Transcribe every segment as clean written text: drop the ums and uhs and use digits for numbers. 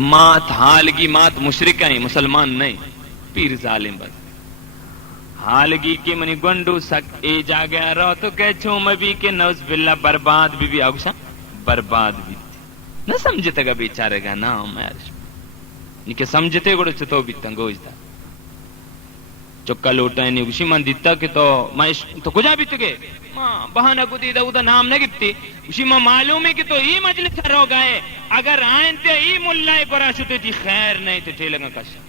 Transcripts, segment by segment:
مات حالگی مات مشرک ہیں مسلمان نہیں پیر ظالم بس حالگی کی منی گنڈو سک اے جا گیا رو تو کہ چھوم بھی کہ نوز باللہ برباد بھی آگوشا برباد بھی نہ سمجھتا گا بیچارے گا نا میرش نہیں کہ سمجھتے گوڑا چھتو بھی تنگوش دا چکا لوٹا ہے نہیں اسی من دیتا کہ تو کجا بھی تگے بہانہ کو دیدہ اودا نام نہ گفتی اسی میں معلوم ہے کہ تو ای مجلس رو گئے اگر آئین تے ای ملائے برا شتے جی خیر نہیں تے ٹھیلنگا کشا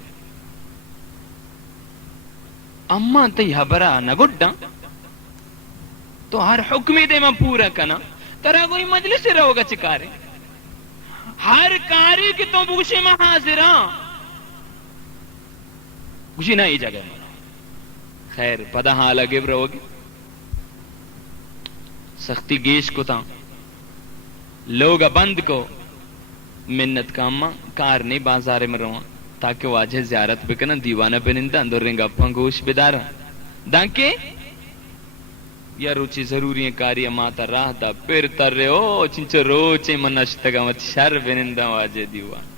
اما تی حبرا نگوڑا تو ہر حکمی دے میں پورا کنا ترہ کوئی مجلس رو گا چکارے ہر کاری کی تو بوشی میں حاضران بوشی نہ ای جگہ میں خیر پدا حالا گب رہو گی سختی گیش کو تھا لوگا بند کو منت کا اما کار نہیں بازارے میں رواں تاکہ واجہ زیارت بکنا دیوانہ پنندہ اندر رنگا پنگوش بدارا دانکہ یا روچی ضروری ہیں کاری ماتا راہ دا پھر تر رہے ہو چنچو روچے منشتگا مت شر پنندہ واجہ دیوان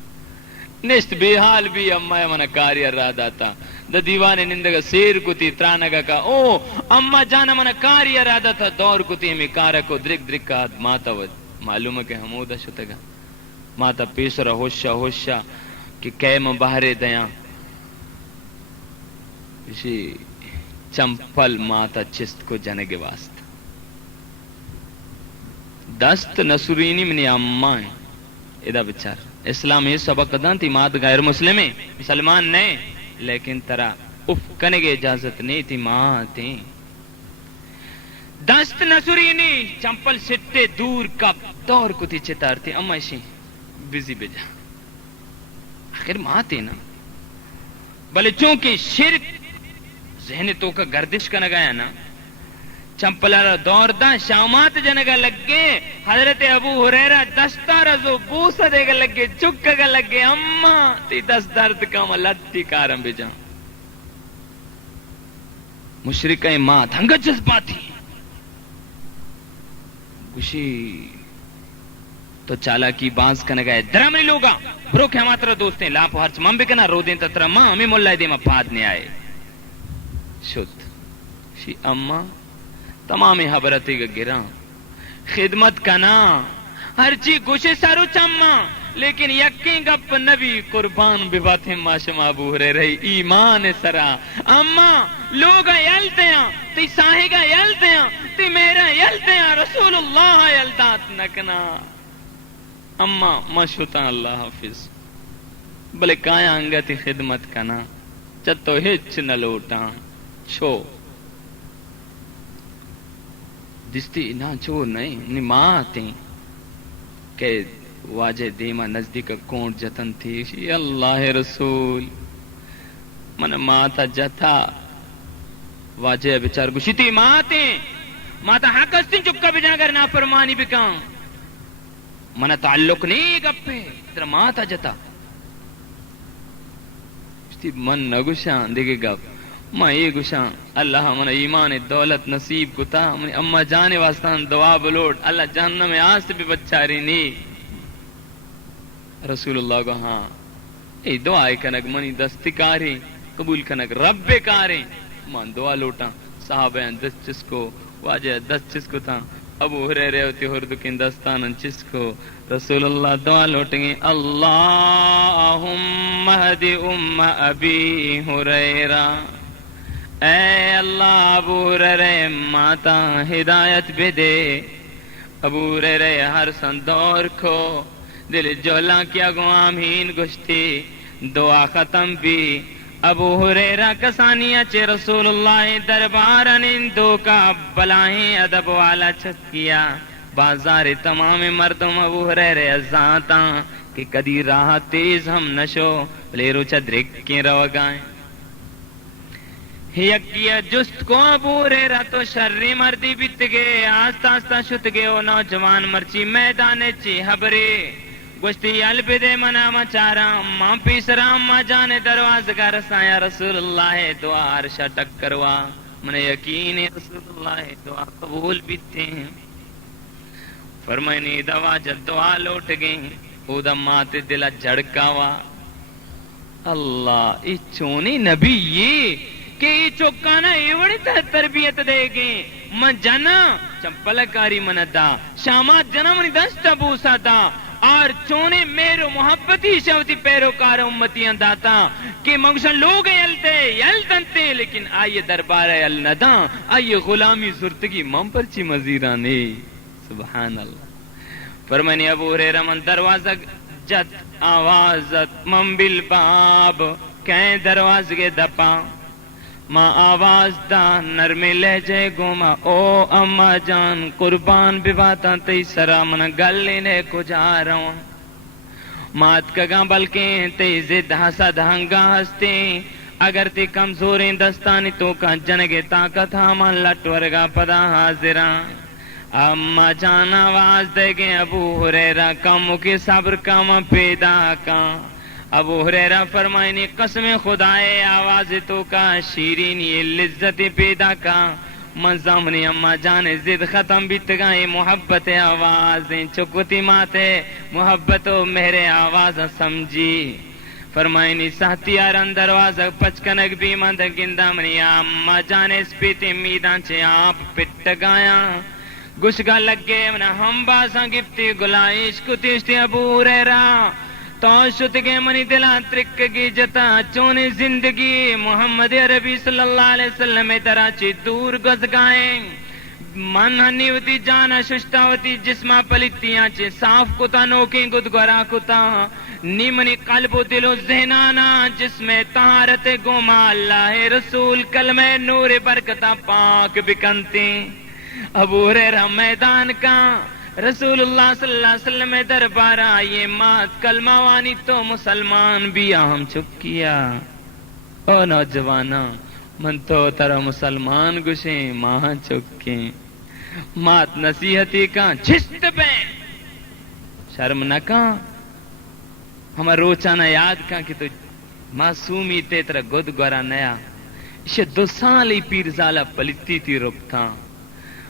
نشت بے حال بھی اما منا کاری راہ داتا دا دیوانے نندگا سیر کو تی ترانگا کا او اما جانا منا کاری راہ داتا دور کو تی ہمیں کارا کو درک درک کا ماتا ود معلوم ہے کہ حمودہ شتگا ماتا پیسرا ہوشا کہ کیم بہرے دیاں اسی چمپل ماتا چست کو جنگ واسط دست نصرینی منی اماں ادا بچار اسلام یہ سبق دان تھی مات غیر مسلم ہے مسلمان نہیں لیکن ترا اف کنے گے اجازت نہیں تھی ماتیں دست نصرینی چمپل سٹے دور کب دور کو تھی چتار تھی اما اسی بزی بجا آخر ماتیں نا بلے چونکہ شرک ذہن تو کا گردش کا نگایا نا چمپلارا دور دا شامات جنگا لگے حضرت ابو حریرہ دستارا زو بوسا دے گا لگے چکا گا لگے اما تی دست درد کا ملتی کارم بجا مشرکہ ماں دھنگا جذبہ تھی گوشی تو چالا کی بانس کا نگایا درامنی لوگا برو کہ ہمارا ترہ دوستیں لاپو ہرچ من بکنا رو دیں تترہ ماں ہمیں ملہ دے ماں پادنے آئے شد شی اما تمامی حبرتی کا گران خدمت کنا ہر چی گوشے سارو چمّا لیکن یقین گپ نبی قربان بباتیں ماشم ابو ہریرہ ایمان سرا اما لوگا یلتیاں تی ساہیگا یلتیاں تی میرا یلتیاں رسول اللہ یلتات نکنا اما مشوطان اللہ حافظ بلے کایا انگا تی خدمت کنا چتو ہچ نلوٹاں چھو دستی نا چھو نہیں ماں آتیں کہ واجہ دیما نزدیک کونٹ جتن تھی اللہ رسول من ماں تا جتا واجہ بچار گوشی تھی ماں آتیں ماں تا حق استیں چکا بجا گر نافرمانی بکاں من تعلق نہیں گپے تر ماں تا جتا من نگوشان دیکھے گپ ماں یہ گوشان اللہ من ایمان دولت نصیب کتا من اما جانے واسطان دعا بلوٹ اللہ جہنم میں آس بھی بچاری نہیں رسول اللہ کو ہاں ای دعائے کنک منی دستی کاری قبول کنک رب کاری ماں دعا لوٹا صحابہ دس چس کو واجہ دس چس کو تھا ابو ہریرہ ہوتی ہردکن دستان چس کو رسول اللہ دعا لوٹیں گے اللہم ہدی ابی ہریرہ اے اللہ ابو ہریرہ ماتا ہدایت بھی دے ابو ہریرہ ہر سندور کو دل جولا کیا گو آمین گشتی دعا ختم بھی ابو ہریرہ کسانیہ چے رسول اللہ دربارن اندو کا بلائیں ادب والا چھت کیا بازار تمام مردم ابو ہریرہ ازاتا کہ کدی راہ تیز ہم نشو لیرو چدرک کی روگائیں یکیا جست کو ابو ہریرہ تو شرری مردی بیت گئے آستا آستا شت گئے او نوجوان مرچی میدان چی حبری گوشتی علبی دے منا مچارا ماں پیسرا ماں جانے درواز کا رسایا رسول اللہ دعا عرشہ ٹکروا من یقین رسول اللہ دعا قبول بیتے ہیں فرمائنی دعا جب دعا لوٹ گئے اودا ماتے دلا جھڑکاوا اللہ ای چونی نبی یہ کہ ای چوکانا ایوڑی تربیت دے گئے من جنا چمپلکاری من دا شامات جنا منی دستا بوسا دا اور چونے میرو محبتی شوتی پیروکار امتیاں داتا کہ منگشن لوگ یلتنتے لیکن آئیے دربار یلنداں آئیے غلامی زرتگی من پرچی مزیرانے سبحان اللہ فرمانی ابو ہریرہ من دروازہ جت آوازت من بالباب کہیں دروازے دپا ماں آواز دا نرمی لہجے گوما او اما جان قربان بباتا تی سرا من گلینے کو جا رہا ہوں مات کگاں بلکہ تی زد حسد ہنگا ہستے اگر تی کمزوریں دستانی تو کا جنگے طاقت ہمان لٹورگا پدا حاضران اما جان آواز دے گے ابو ہریرہ کم کے صبر کم پیدا کام ابو ہریرہ فرمائنی قسم خدائے آواز تو کا شیرین یہ لذت پیدا کا منظمنی اما جان زد ختم بیت گئے محبت آوازیں چکوتی ماتے محبت و میرے آواز سمجھی فرمائنی سہتیارن دروازہ پچکنک بھی مند گندہ منی اما جان اس پیتی میدان چے آپ پٹ گایا گشگا لگے من ہم باساں گفتی گلائش کتیشتی ابو ہریرہ تو شتگے منی دلا ترکگی جتا چونی زندگی محمد عربی صلی اللہ علیہ وسلم تراچی دور گز گائیں من ہنی ہوتی جانا ششتا ہوتی جسمہ پلیتیاں چے صاف کتا نوکیں گدگرا کتا نیمنی قلب و دل و ذہنانا جس میں طہارت گوما اللہ رسول کلمہ نور برکتہ پاک بکنتے ابو ہریرہ میدان کا رسول اللہ صلی اللہ علیہ وسلم دربار آئیے مات کلمہ وانی تو مسلمان بھی ہم چک کیا او نوجوانا من تو ترہ مسلمان گشیں ماں چکیں مات نصیحتی کا چھست پہ شرم نہ کا ہمیں روچانا یاد کا کہ تو معصومی تے ترہ گد گورا نیا اسے 2 سالی پیرزالہ پلیتی تھی رکھتا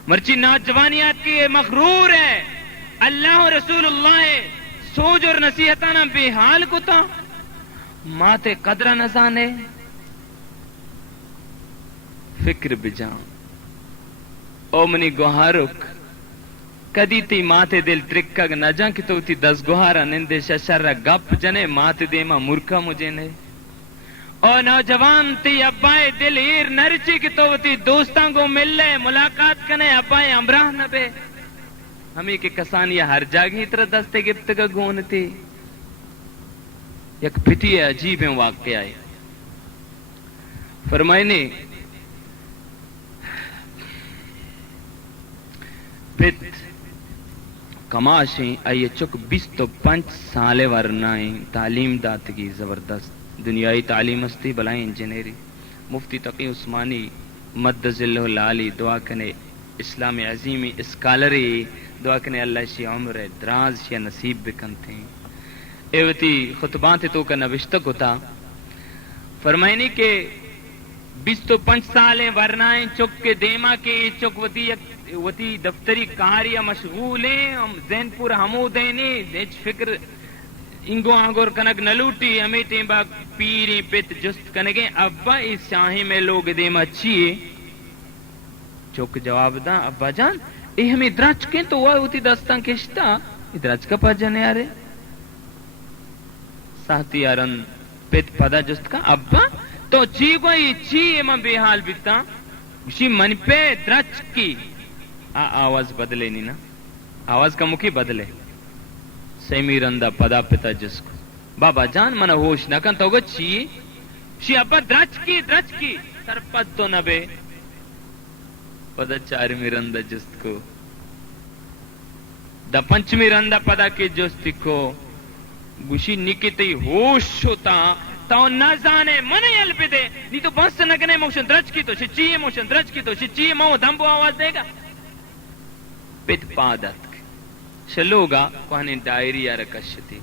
مرچی نوجوانیات کی مغرور ہے اللہ و رسول اللہ سوج اور نصیحتانا بے حال کو تا ماتے قدرہ نزانے فکر بجاؤں او منی گوہارک کدی تی ماتے دل ترکگ نہ جاں کہ تو تی 10 گوہارا نندے ششر گپ جنے ماتے دیما مرکا مجھے نے او نوجوان تی ابائے دل ایر نرچی کی تو تی دوستاں کو مل لے ملاقات کنے ابائے امراہ نہ بے ہمیں کہ کسانیہ ہر جاگی طرح دستے گفت کا گونتی یک پھٹی عجیب ہیں واقع آئے فرمائنے پھت کماشیں آئیے چک 25 سالے ورنائیں تعلیم داتگی زبردست دنیائی تعلیم استی بلائیں انجینئری مفتی تقی عثمانی مد ذلہ العالی دعا کنے اسلام عظیمی اسکالری دعا کنے اللہ شی عمر دراز شی نصیب بکنتے ہیں ایوتی خطبان تو کا نوشتک ہوتا فرمائنی کہ 25 سالیں ورنائیں چک کے دیما کے چک وتی دفتری کاریہ مشغولیں ذہن پور ہمو دینے دیچ فکر انگو آگور کنک نلوٹی ہمیں تیمبا پیری پیت جست کنگیں ابا اس شاہی میں لوگ دیما چیئے چوک جواب دا ابا جان اے ہمیں درچ کیں تو وہ ہوتی دستان کشتا درچ کا پا جانے آرے ساتھی آرن پیت پدا جست کا ابا تو چی کوئی چی اما بے حال بیتا اسی من پہ درچ کی آواز بدلے نہیں نا آواز کا مکی بدلے سیمی رندہ پدا پتا جس کو بابا جان منہ ہوش نہ کن تو گا چیئے شی ابا درچ کی سرپت تو نہ بے پدا 4 رندہ جست کو دا 5 رندہ پدا کے جست کو گوشی نکیتی ہوش ہوتا تو نہ جانے من یل پہ دے نہیں تو بس نہ کنے موشن درچ کی تو چیئے موشن درچ کی تو چیئے مو دھمبو آواز دے گا پت پادت شلوگا کوہنے ڈائری رکشتی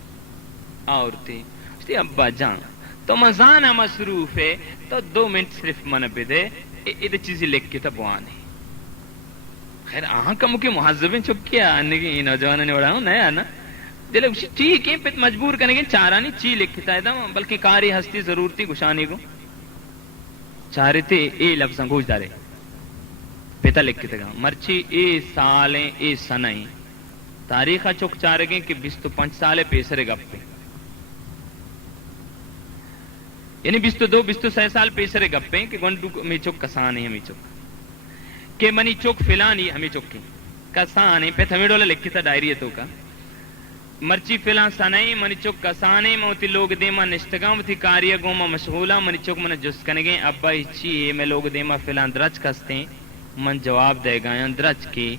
آورتی شتی ابا جان تو مزانہ مصروف ہے تو 2 منٹ صرف من بدے ادھے چیزی لکھ کے تبوانے خیر آہاں کا مکی محذبیں چھپ کیا انگی نوجوانہ نے بڑھا ہوں نیا نا دل ٹھیک ہے پت مجبور کرنے کے چارہ نہیں چی لکھتا ہے بلکہ کاری ہستی ضرورتی گشانی کو چارے تھے اے لفظاں گوش دارے پتا لکھتے گا مرچی اے سالیں اے سنائیں تاریخ چک چارے گئے کہ 25 سالے پیسرے گپ پہ یعنی 22-26 سال پیسرے گپ پہ کہ گنڈو ہمیں چک کسانے ہمیں چک کہ منی چک فلانی ہمیں چک کسانے پہ ہمیں ڈولا لکھتا ڈائری تو کا مرچی فلان سنائی منی چک کسانے موتی لوگ دیما نشتگاں تھی کاریہ گوما مشغولہ منی چک من جس کنگیں ابا ہچی میں لوگ دیما فلان درج کستے من جواب دے گا درج کی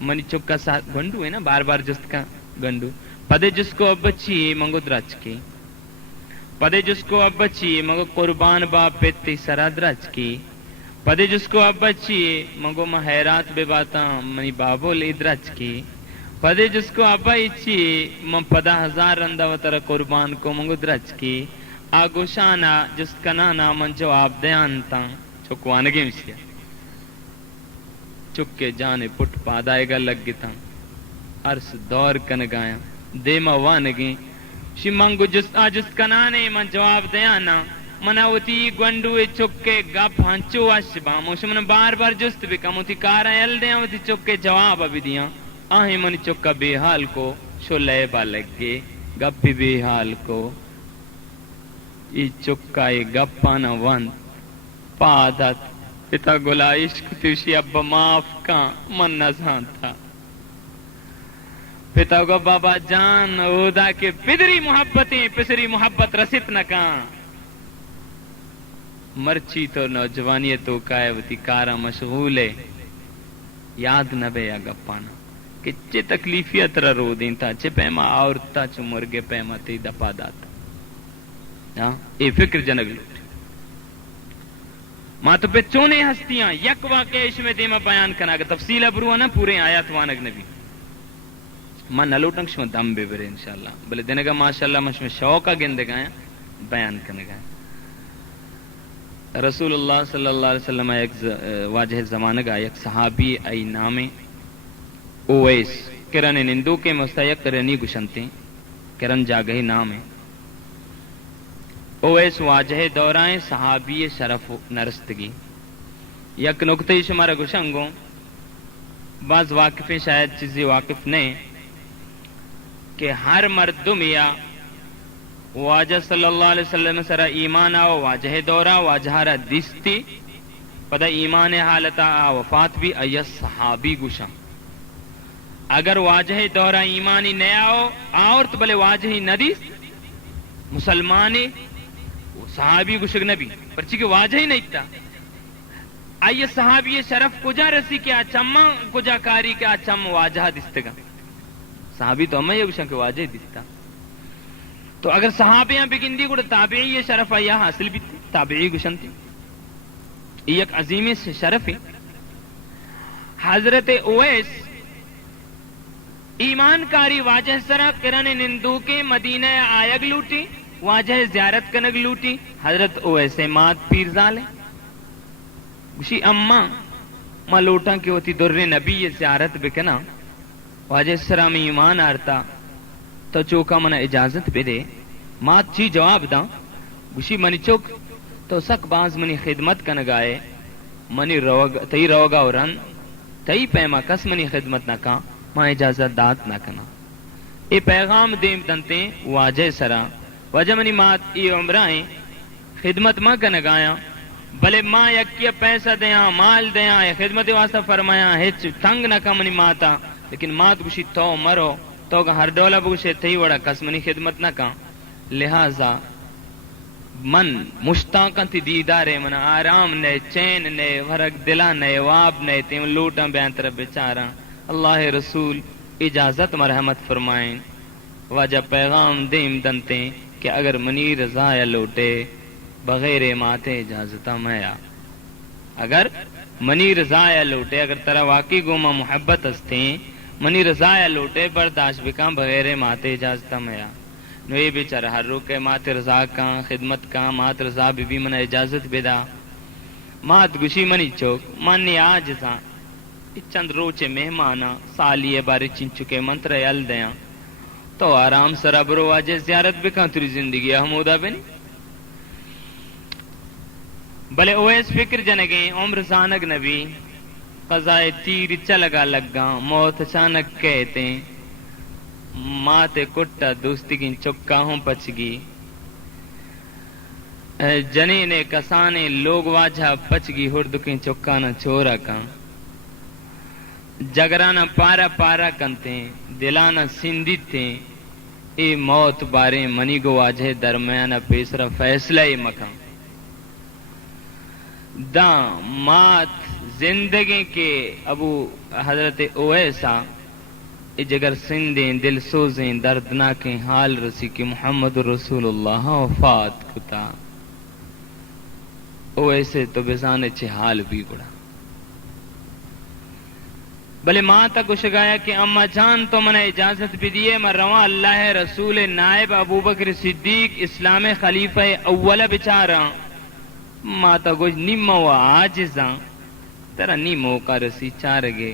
منی چک کا ساتھ گنڈو ہے نا بار بار جست کا گنڈو پدے جس کو اب بچی منگو درج کی پدے جس کو اب بچی منگو قربان باپ پیتی سرا درج کی پدے جس کو اب بچی منگو مہیرات بے باتا منی بابو لی درج کی پدے جس کو ابا اچھی من 50,000 رندہ و تر قربان کو منگو درج کی آگو شانا جس کا نانا من جواب دیانتا چکوانگی مشیا چکے جانے پٹ پادائے گا لگ گتا عرص دور کنگایا دیما وانگی شی منگو جس کا نانے من جواب دیانا مناوتی گونڈوے چکے گپ ہنچو اشبا موش من بار بار جست بکموتی کارا ایل دیاں وتی چکے جواب ابھی دیاں آہیں منی چکا بے حال کو شو لے با لگے گپی بے حال کو ای چکا ای گپانا وند پادت پتا گلا عشق تیوشی ابا معاف کان من نزان تھا پتا گو بابا جان اودا کے پدری محبتیں پسری محبت رسط نہ کان مرچی تو نوجوانی تو کائے وتی کارا مشغول ہے یاد نہ بے یا گپانا کہ چے تکلیفیت را رو دیں تا چے پیما آورتا چے مرگے پیما تی دپا داتا اے فکر جنگ لوٹ ماں تو پہ چونے ہستیاں یک واقعہ اس میں دیما بیان کرنا کہ تفصیل ابرو نا پورے آیات وانگ نبی ماں نلوٹنگ شما دم بے برے انشاءاللہ بلے دینے گا ماشاءاللہ ماں شما شوقہ گندے گایا بیان کرنے گایا رسول اللہ صلی اللہ علیہ وسلم ایک واجہ زمانہ گا ایک صحابی ای نام اویس کرن نندو کے مستیق کرنی گشنتے کرن جاگہی نام ہے اویس واجہ دورائیں صحابی شرف نرستگی یک نکتہ شمارا گشنگوں بعض واقفیں شاید چیزی واقف نہیں کہ ہر مردم یا واجہ صلی اللہ علیہ وسلم سرا ایمان آو واجہ دورا واجہ را دیستی پدا ایمان حالتا وفات بھی ایس صحابی گشن اگر واجہ دورا ایمانی نیا ہو آورت بلے واجہ ندیس مسلمانی صحابی گشک نبی پرچی کہ واجہ ہی نہیں تھا آئیے صحابی شرف کجا رسی کے آچمہ کجا کاری کے آچم واجہ دستگا صحابی تو ہمیں یہ گشن کے واجہ دستا تو اگر صحابیاں بگندی گوڑا تابعی یہ شرف آیا حاصل بھی تابعی گشن تھی یہ ایک عظیم سے شرف ہے حضرت اویس ایمان کاری واجہ سرا کرن نندو کے مدینہ آیگ لوٹی واجہ زیارت کنگ لوٹی حضرت اویس مات پیر زالے گوشی اما ما لوٹاں کی ہوتی در نبی یہ زیارت بکنا واجہ سرا میں ایمان آرتا تو چوکا منا اجازت بے دے مات چی جواب دا گوشی منی چوک تو سک باز منی خدمت کنگائے منی تی روگا ورن تی پیما کس منی خدمت نہ کان ماں اجازت دات نہ کنا اے پیغام دیم دنتے واجہ سرا واجہ منی مات ای عمرائیں خدمت ماں کنگایا بلے ماں یکیا پیسہ دیاں مال دیاں خدمت واسطہ فرمایا ہچ تنگ نہ کا منی ماتا لیکن مات گوشی تو مرو تو ہر ڈولا بگوشے تھی وڑا کس منی خدمت نہ کا لہذا من مشتاقاں تی دیدارے من آرام نے چین نے ورگ دلا نے واب نے تیم لوٹاں بیان طرف بیچارا اللہ رسول اجازت مرحمت فرمائیں واجہ پیغام دیم دنتے کہ اگر منی رضا یا لوٹے بغیر ماتے اجازتہ میا اگر منی رضا یا لوٹے اگر ترا واقعی گوما محبت ہستیں منی رضا یا لوٹے برداشت بکاں بغیر ماتے اجازتہ میا نو یہ بیچارہ ہر روکے مات رضا کان خدمت کان مات رضا بی منہ اجازت بیدا مات گوشی منی چوک مانی آج زاں چند روچے مہمانا سالی بارے چن چکے منتر یل دیاں تو آرام سرا برو واجہ زیارت بکا تری زندگی حمودہ بنی بلے اویس فکر جنگیں عمر زانگ نبی قضائے تیر چلگا لگا موت اچانک کہتے ماتے کٹا دوستی کی چکا ہوں پچگی جنینے کسانے لوگ واجہ پچگی ہرد کی چکانا چورا کا جگرانا پارا پارا کنتے دلانا سندھتے اے موت بارے منی گو واجہ درمیانہ پیسرا فیصلہ مکان دا مات زندگی کے ابو حضرت اویسا جگر سندیں دل سوزیں دردناکیں حال رسی کہ محمد رسول اللہ وفات کتا اویسے تو بزانے چھے حال بھی گڑا بلے ماں تک شگایا کہ اما جان تو منہ اجازت بھی دیئے میں رواں اللہ رسول نائب ابو بکر صدیق اسلام خلیفہ اول بچارا ماں تک نیمہ و آجزاں ترہ نیمہ کا رسی چارگے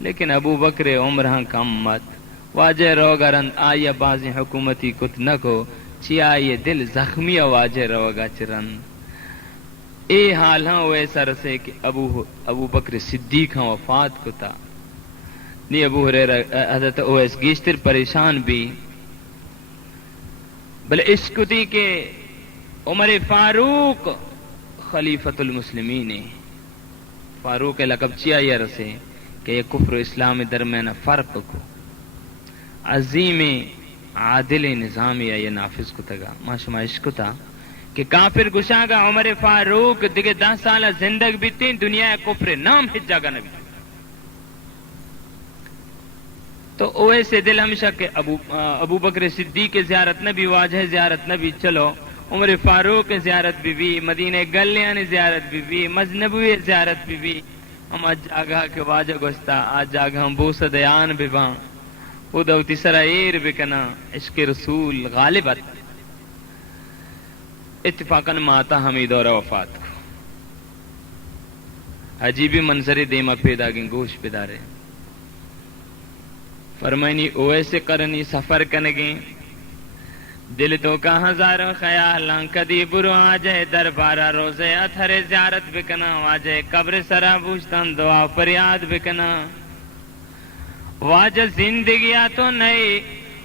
لیکن ابو بکر عمرہاں کا امت واجہ روگا رند آیا بازی حکومتی کت نکو چی آئیے دل زخمی واجہ روگا چرند اے حال ہاں ویسا رسے کہ ابو بکر صدیق ہاں وفات کتا نی ابو حریرہ حضرت اویس گیشتر پریشان بھی بلے اشکتی کہ عمر فاروق خلیفۃ المسلمین فاروق لقب چیا یہ رسے کہ یہ کفر و اسلام درمیان فرق کو عظیم عادل نظامی یہ نافذ کو تگا ما شما اشکتا کہ کافر گشاگا عمر فاروق دیگے 10 سالہ زندگ بھی تین دنیا کفر نام حجاگا نبی تو اوے سے دل ہمیشہ کہ ابو بکر صدیق کے زیارت نبی واجہ زیارت نبی چلو عمر فاروق کے زیارت بھی مدینہ گلیان زیارت بھی مزنبوی زیارت بھی ہم آج جاگا کے واجہ گوشتا آج جاگا ہم بوسہ دیان بھی بان او دوتی سرائیر بکنا عشق رسول غالبت اتفاقاً ماتا ہمیں دورہ وفات کو عجیبی منظر دیما پیدا گیں گوش پیدا رہے فرمائنی اوے سے کرنی سفر کنگیں دل تو کا ہزاروں خیالان کدی برو آجے دربارہ روزے اتھر زیارت بکنا واجے قبر سرا بوشتن دعا فریاد بکنا واجہ زندگیاں تو نئی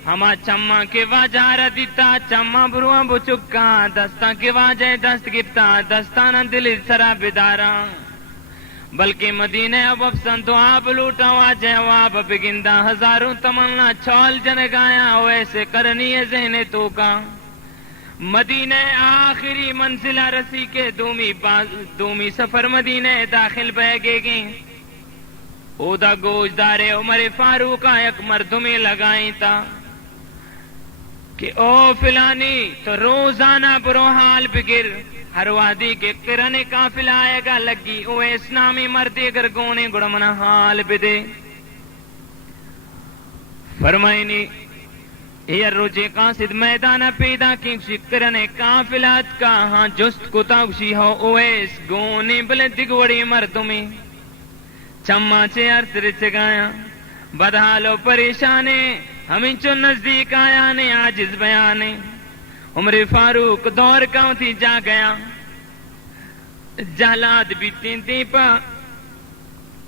ہما چمہ کے واجہ دیتا چمہ بروہ بچکا دستان کے واجہ دست گفتا دستانا دل سرا بدارا بلکہ مدینہ اب افسن دعا بلوٹا واجہ واب بگندہ ہزاروں تمنا چھول جنگایا ویسے کرنی ہے ذہن تو کا مدینہ آخری منزلہ رسی کے دومی سفر مدینہ داخل بہگے گی اودا گوشدار عمر فاروق ایک مردمی لگائیں تا کہ او فلانی تو روزانہ برو حال بگر ہر وادی کے قرن قافلہ آئے گا لگی او اسلامی مردی اگر گونے گڑمنا حال بدے فرمائنی یہ روجے قاصد میدان پیدا کی قرن قافلات کا ہاں جست کتا اسی ہو اویس گونے بلے دگوڑی مردمی چمہ چے ارس رچگایا بدحالو پریشانے ہمیں چو نزدیک آیا نے عاجز بیانے عمر فاروق دور کاؤں تھی جا گیا جہلات بھی تین تھی پا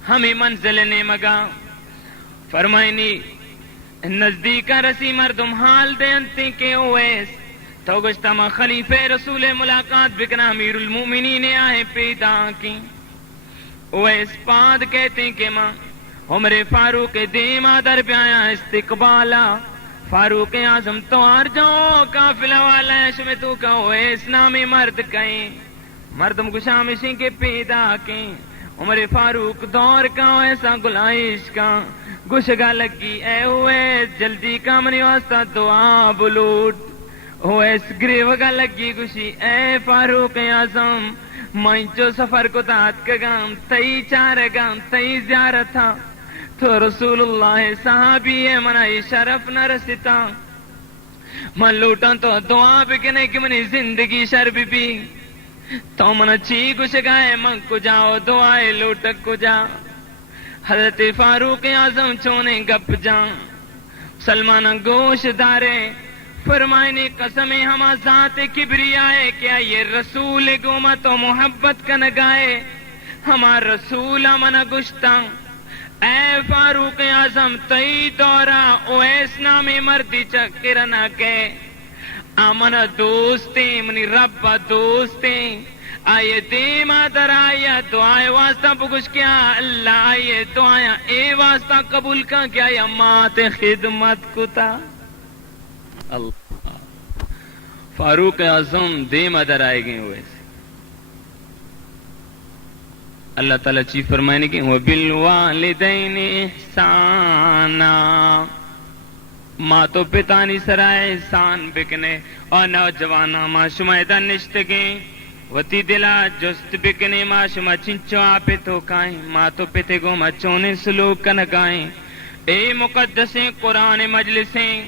ہمیں منزل نے مگا فرمائنی نزدیک رسی مردم حال دے انتی کے اویس تو گشتما خلیفہ رسول ملاقات بکنا امیر المومنین آئے پیدا کی اویس پاد کہتے کہ ماں عمر فاروق دیما در پہ آیا استقبالا فاروق اعظم تو آر جاؤ قافلہ والا شمیں تو کہو اسلامی مرد کہیں مردم گشامشی کے پیدا کہیں عمر فاروق دور کا ایسا گلائش کا گشگا لگی اے ہوئے جلدی کا منی واسطہ دعا بلوٹ ہوئے گریوگا لگی گشی اے فاروق اعظم میں جو سفر کو تات کا گام تئی چار گام تئی زیارت تھا تو رسول اللہ صحابی ہے منائی شرف نہ رسیتا من لوٹا تو دعا بکنے کی منی زندگی شرب بھی تو من چی کچھ گائے من کو جاؤ دعائے لوٹک کو جا حضرت فاروق اعظم چونے گپ جا سلمان گوش دارے فرمائنے قسم ہما ذات کبریائے کیا یہ رسول گوما تو محبت کا نگائے ہما رسول من گشتا اے فاروق اعظم تئی دورا اویس نامی مردی چکرنا کے آمن دوستیں منی رب دوستیں آئے دیما در آیا دعائے واسطہ بگش کیا اللہ آئے دعائیں اے واسطہ قبول کا کیا یا مات خدمت کتا اللہ فاروق اعظم دیما در آئے گئے ہوئے اللہ تعالیٰ چیز فرمائنے کی وَبِالْوَالِدَيْنِ احسانا ماں تو پتانی سرائے احسان بکنے اور نوجوانا ماں شمائدہ نشتگیں وتی دلا جست بکنے ماں شما چنچو آپے تو کائیں ماں تو پتے گو ماں چونے سلوک کا نگائیں اے مقدسیں قرآن مجلسیں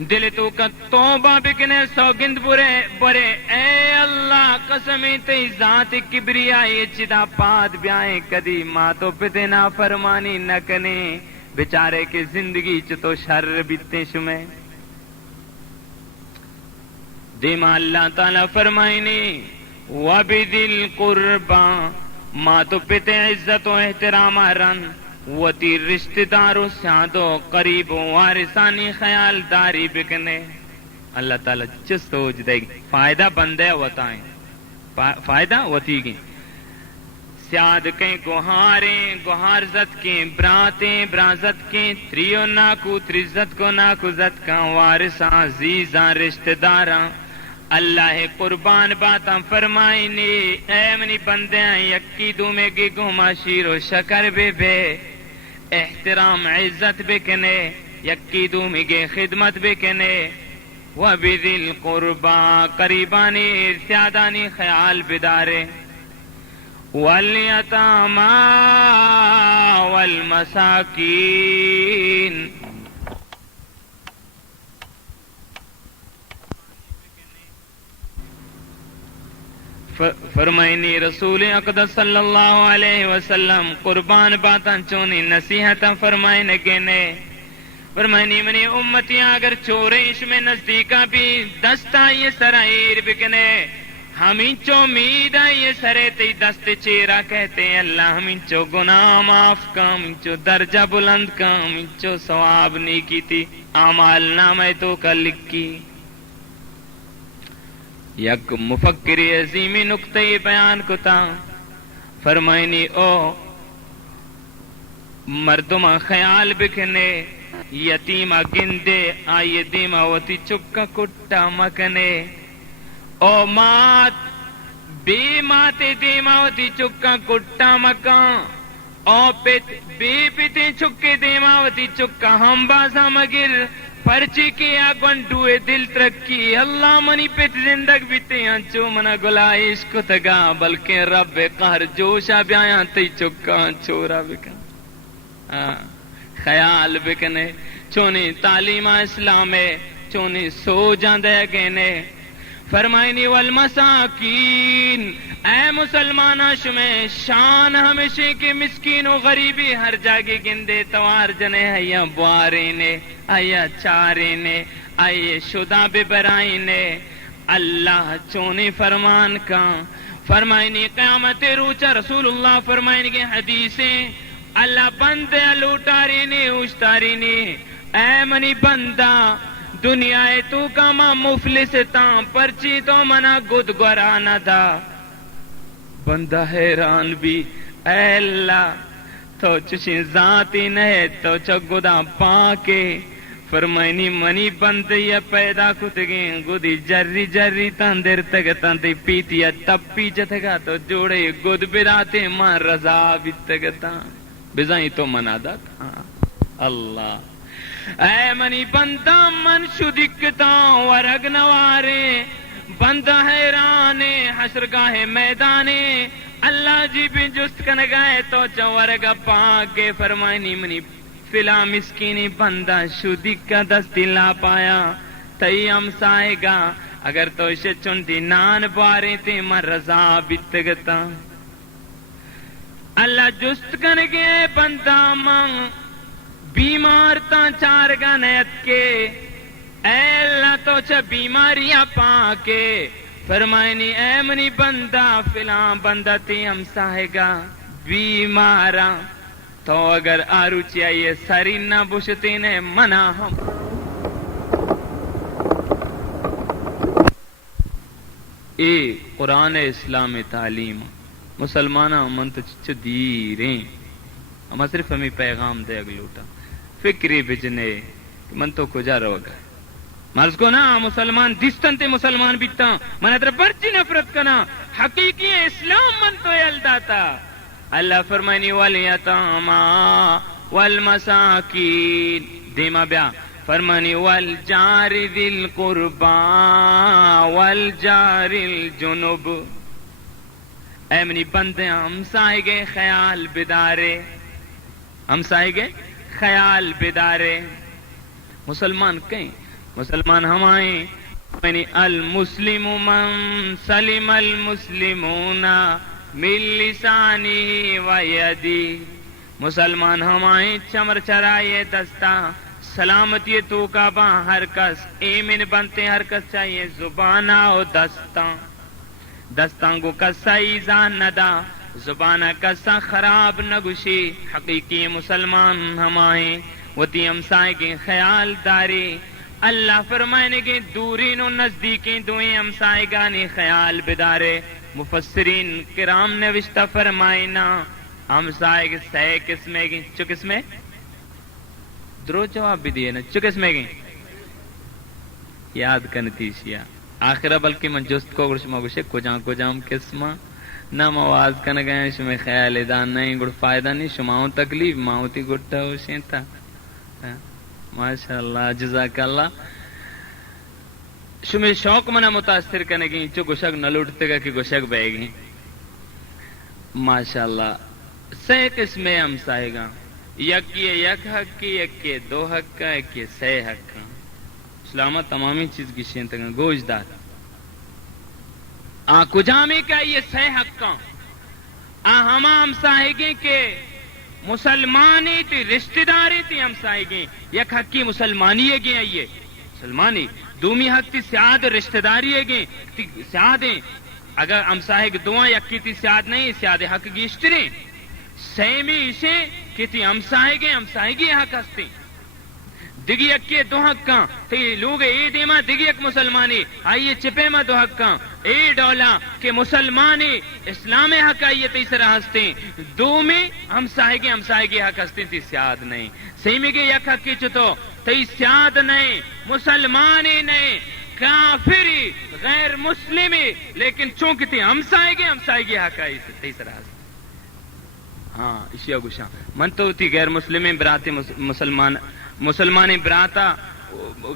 دل تو کا توبہ بکنے سوگند برے اے اللہ قسمی تی ذات کبریائی چدا پاد بیائیں کدی ماں تو پتے نا فرمانی نکنے بیچارے کی زندگی چتو شر بیتے شمیں دیما اللہ تعالیٰ فرمائنی وَبِذِي الْقُرْبَى ماں تو پتے عزت و احترام رن وتی رشتہ داروں سیادو قریب وارثانی خیال داری بکنے اللہ تعالیٰ جس سوچ دے گی فائدہ بندے وتائیں فائدہ وتی گی سیاد کے گوہاریں گوہار زد کے براتیں برازت کے تریو ناکو تریزت کو ناکو زد کا وارثاں عزیزاں رشتہ داراں اللہ قربان باتاں فرمائنی اے منی بندیاں یکی دو میں گی گھما شیر و شکر بے احترام عزت بکنے یکی دو میں گی خدمت بکنے وَبِذِي الْقُرْبَى قریبانی ارتیادانی خیال بدارے وَالْيَتَامَى وَالْمَسَاكِينَ فرمائنی رسول اقدس صلی اللہ علیہ وسلم قربان باتاں چونی نصیحتاں فرمائنے گینے فرمائنی منی امتیاں اگر چوریش میں نزدیکا بھی دستا یہ سرائیر بکنے ہمیں چو میدہ یہ سرے تی دست چیرا کہتے ہیں اللہ ہمیں چو گناہ معاف کا ہمیں چو درجہ بلند کا ہمیں چو ثواب نہیں کی تھی اعمال نامہ تو کا لکھی یک مفکری عظیمی نکتہی بیان کتا فرمائنی او مردمہ خیال بکنے یتیمہ گندے آئی دیمہ وتی چکا کٹا مکنے او مات بے ماتے دیمہ وتی چکا کٹا مکان او پت بے پتے چکے دیمہ وتی چکا ہم بازا مگر پرچی کی آگوندوے دل ترکی اللہ منی پیت زندگ بیتے ہیں چو منا گلا عشق تگا بلکہ رب قہر جوشا بیاں تی چکا چورا بکن خیال بکنے چونی تعلیم اسلام چونی سو جاندے گینے فرمائنی والمساکین اے مسلمانہ شمیں شان ہمیشہ کے مسکین و غریبی ہر جاگے گندے توار جنے ہیا بوارینے آیا چارینے آئے شدہ ببرائینے اللہ چونی فرمان کا فرمائنی قیامت روچہ رسول اللہ فرمائنی کے حدیثیں اللہ بندے لوٹارینے اوشتارینے اے منی بندہ دنیا تو کما مفلس تاں پرچی تو منا گد گرانا دا بندہ حیران بھی اے اللہ تو چشی ذاتی نہیں تو چگدا پاکے فرمائنی منی بند یا پیدا کتگیں گدی جری جری تان دیر تگتان تی پیتی یا تپی جتگا تو جوڑے گد براتے ماں رضا بیتگتان بزائیں تو منا دا تھا اللہ اے منی بندہ من شدکتا ورگ نوارے بندہ حیرانے حشرگاہ میدانے اللہ جی بھی جست کنگائے تو چورگ پاکے فرمائنی منی فلا مسکینی بندہ شدکا دستی لا پایا تی امسائے گا اگر تو اسے چنتی نان بارے تے من رضا بیتگتا اللہ جست کنگے بندہ من بیمار تا چار گنیت کے اے اللہ تو چا بیماریاں پاکے فرمائنی اے منی بندہ فلاں بندہ تی ہم ساہگا بیمارا تو اگر آرو چاہیے ساری نہ بشتی نے منا ہم اے قرآن اسلام تعلیم مسلمانہ منت چچ دیریں اما صرف ہمیں پیغام دے اگلوٹا فکری بجنے من تو کجا رو گئے مرض کو نا مسلمان دستن تے مسلمان بیتا من ادھر برچی نفرت کنا حقیقی اسلام من تو یلداتا اللہ فرمائنی والیتاما والمساکین دیما بیا فرمانی والجار ذی القربا والجار الجنب اے منی بندے ہم سائے گئے خیال بدارے ہم سائے گئے خیال بدارے مسلمان کہیں مسلمان ہم آئیں یعنی المسلم من سلم المسلمون من لسانه و یدی مسلمان ہم آئیں چمر چرائے دستا سلامتی تو کا با ہر کس ایمن بنتے ہر کس چاہیے زبانہ و دستاں دستاں کو کسا ایزان ندا زبانہ کسا خراب نگوشی حقیقی مسلمان ہم آئیں وتی ہمسائے کے خیال داری اللہ فرمائنے کے دورین و نزدیکیں دوئیں ہمسائے گانی خیال بدارے مفسرین کرام نے وشتہ فرمائنا ہمسائے کے سہ قسمیں گی چو قسمیں درو جواب بھی دیئے نا چو قسمیں گی یاد کنتی شیا آخرہ بلکہ من جست کو گرش مگوشے کجام قسمہ نہ مواز کن گئے شمی خیال ادان نہیں گڑ فائدہ نہیں شماؤں تکلیف ماؤتی گڑتا ہو شینتا ماشاءاللہ جزاک اللہ شمی شوق منا متاثر کرنے گی چو گشک نہ لوٹتے گا کہ گشک بے گی ماشاءاللہ سے قسمیں ہم سائے گا یک حق کی یک دو حق کا یک سے حق کا اسلامہ تمامی چیز کی شینتا گا گوش دار کجامی کا یہ سے حق کا ہم سائے کہ مسلمانی تی رشتہ داری تی ہم سائے گئے یک حق کی مسلمانی ہے گئے یہ مسلمانی دومی حق تی سیاد رشتہ داری ہے گئے سیادیں اگر ہم سائے گئے دعا یکی تی سیاد نہیں سیاد حق کی اشتریں سیمی اسے کہ تی ہم سائے گئے حق ہستے دگی اکی دو حق کا تی لوگ اے دیما دگی اک مسلمانی آئیے چپے ما دو حق کا اے ڈولا کہ مسلمانی اسلام حق آئیے تی سرا ہستے دو میں ہم سائے حق ہستے تی سیاد نہیں سیمی گے یک حق کی چتو تی سیاد نہیں مسلمانی نہیں کافری غیر مسلمی لیکن چونکہ تی ہم سائے حق آئیے تی سرا ہستے ہاں اشیاء گوشا من تو تی غیر مسلمی براتی مسلمانی براتا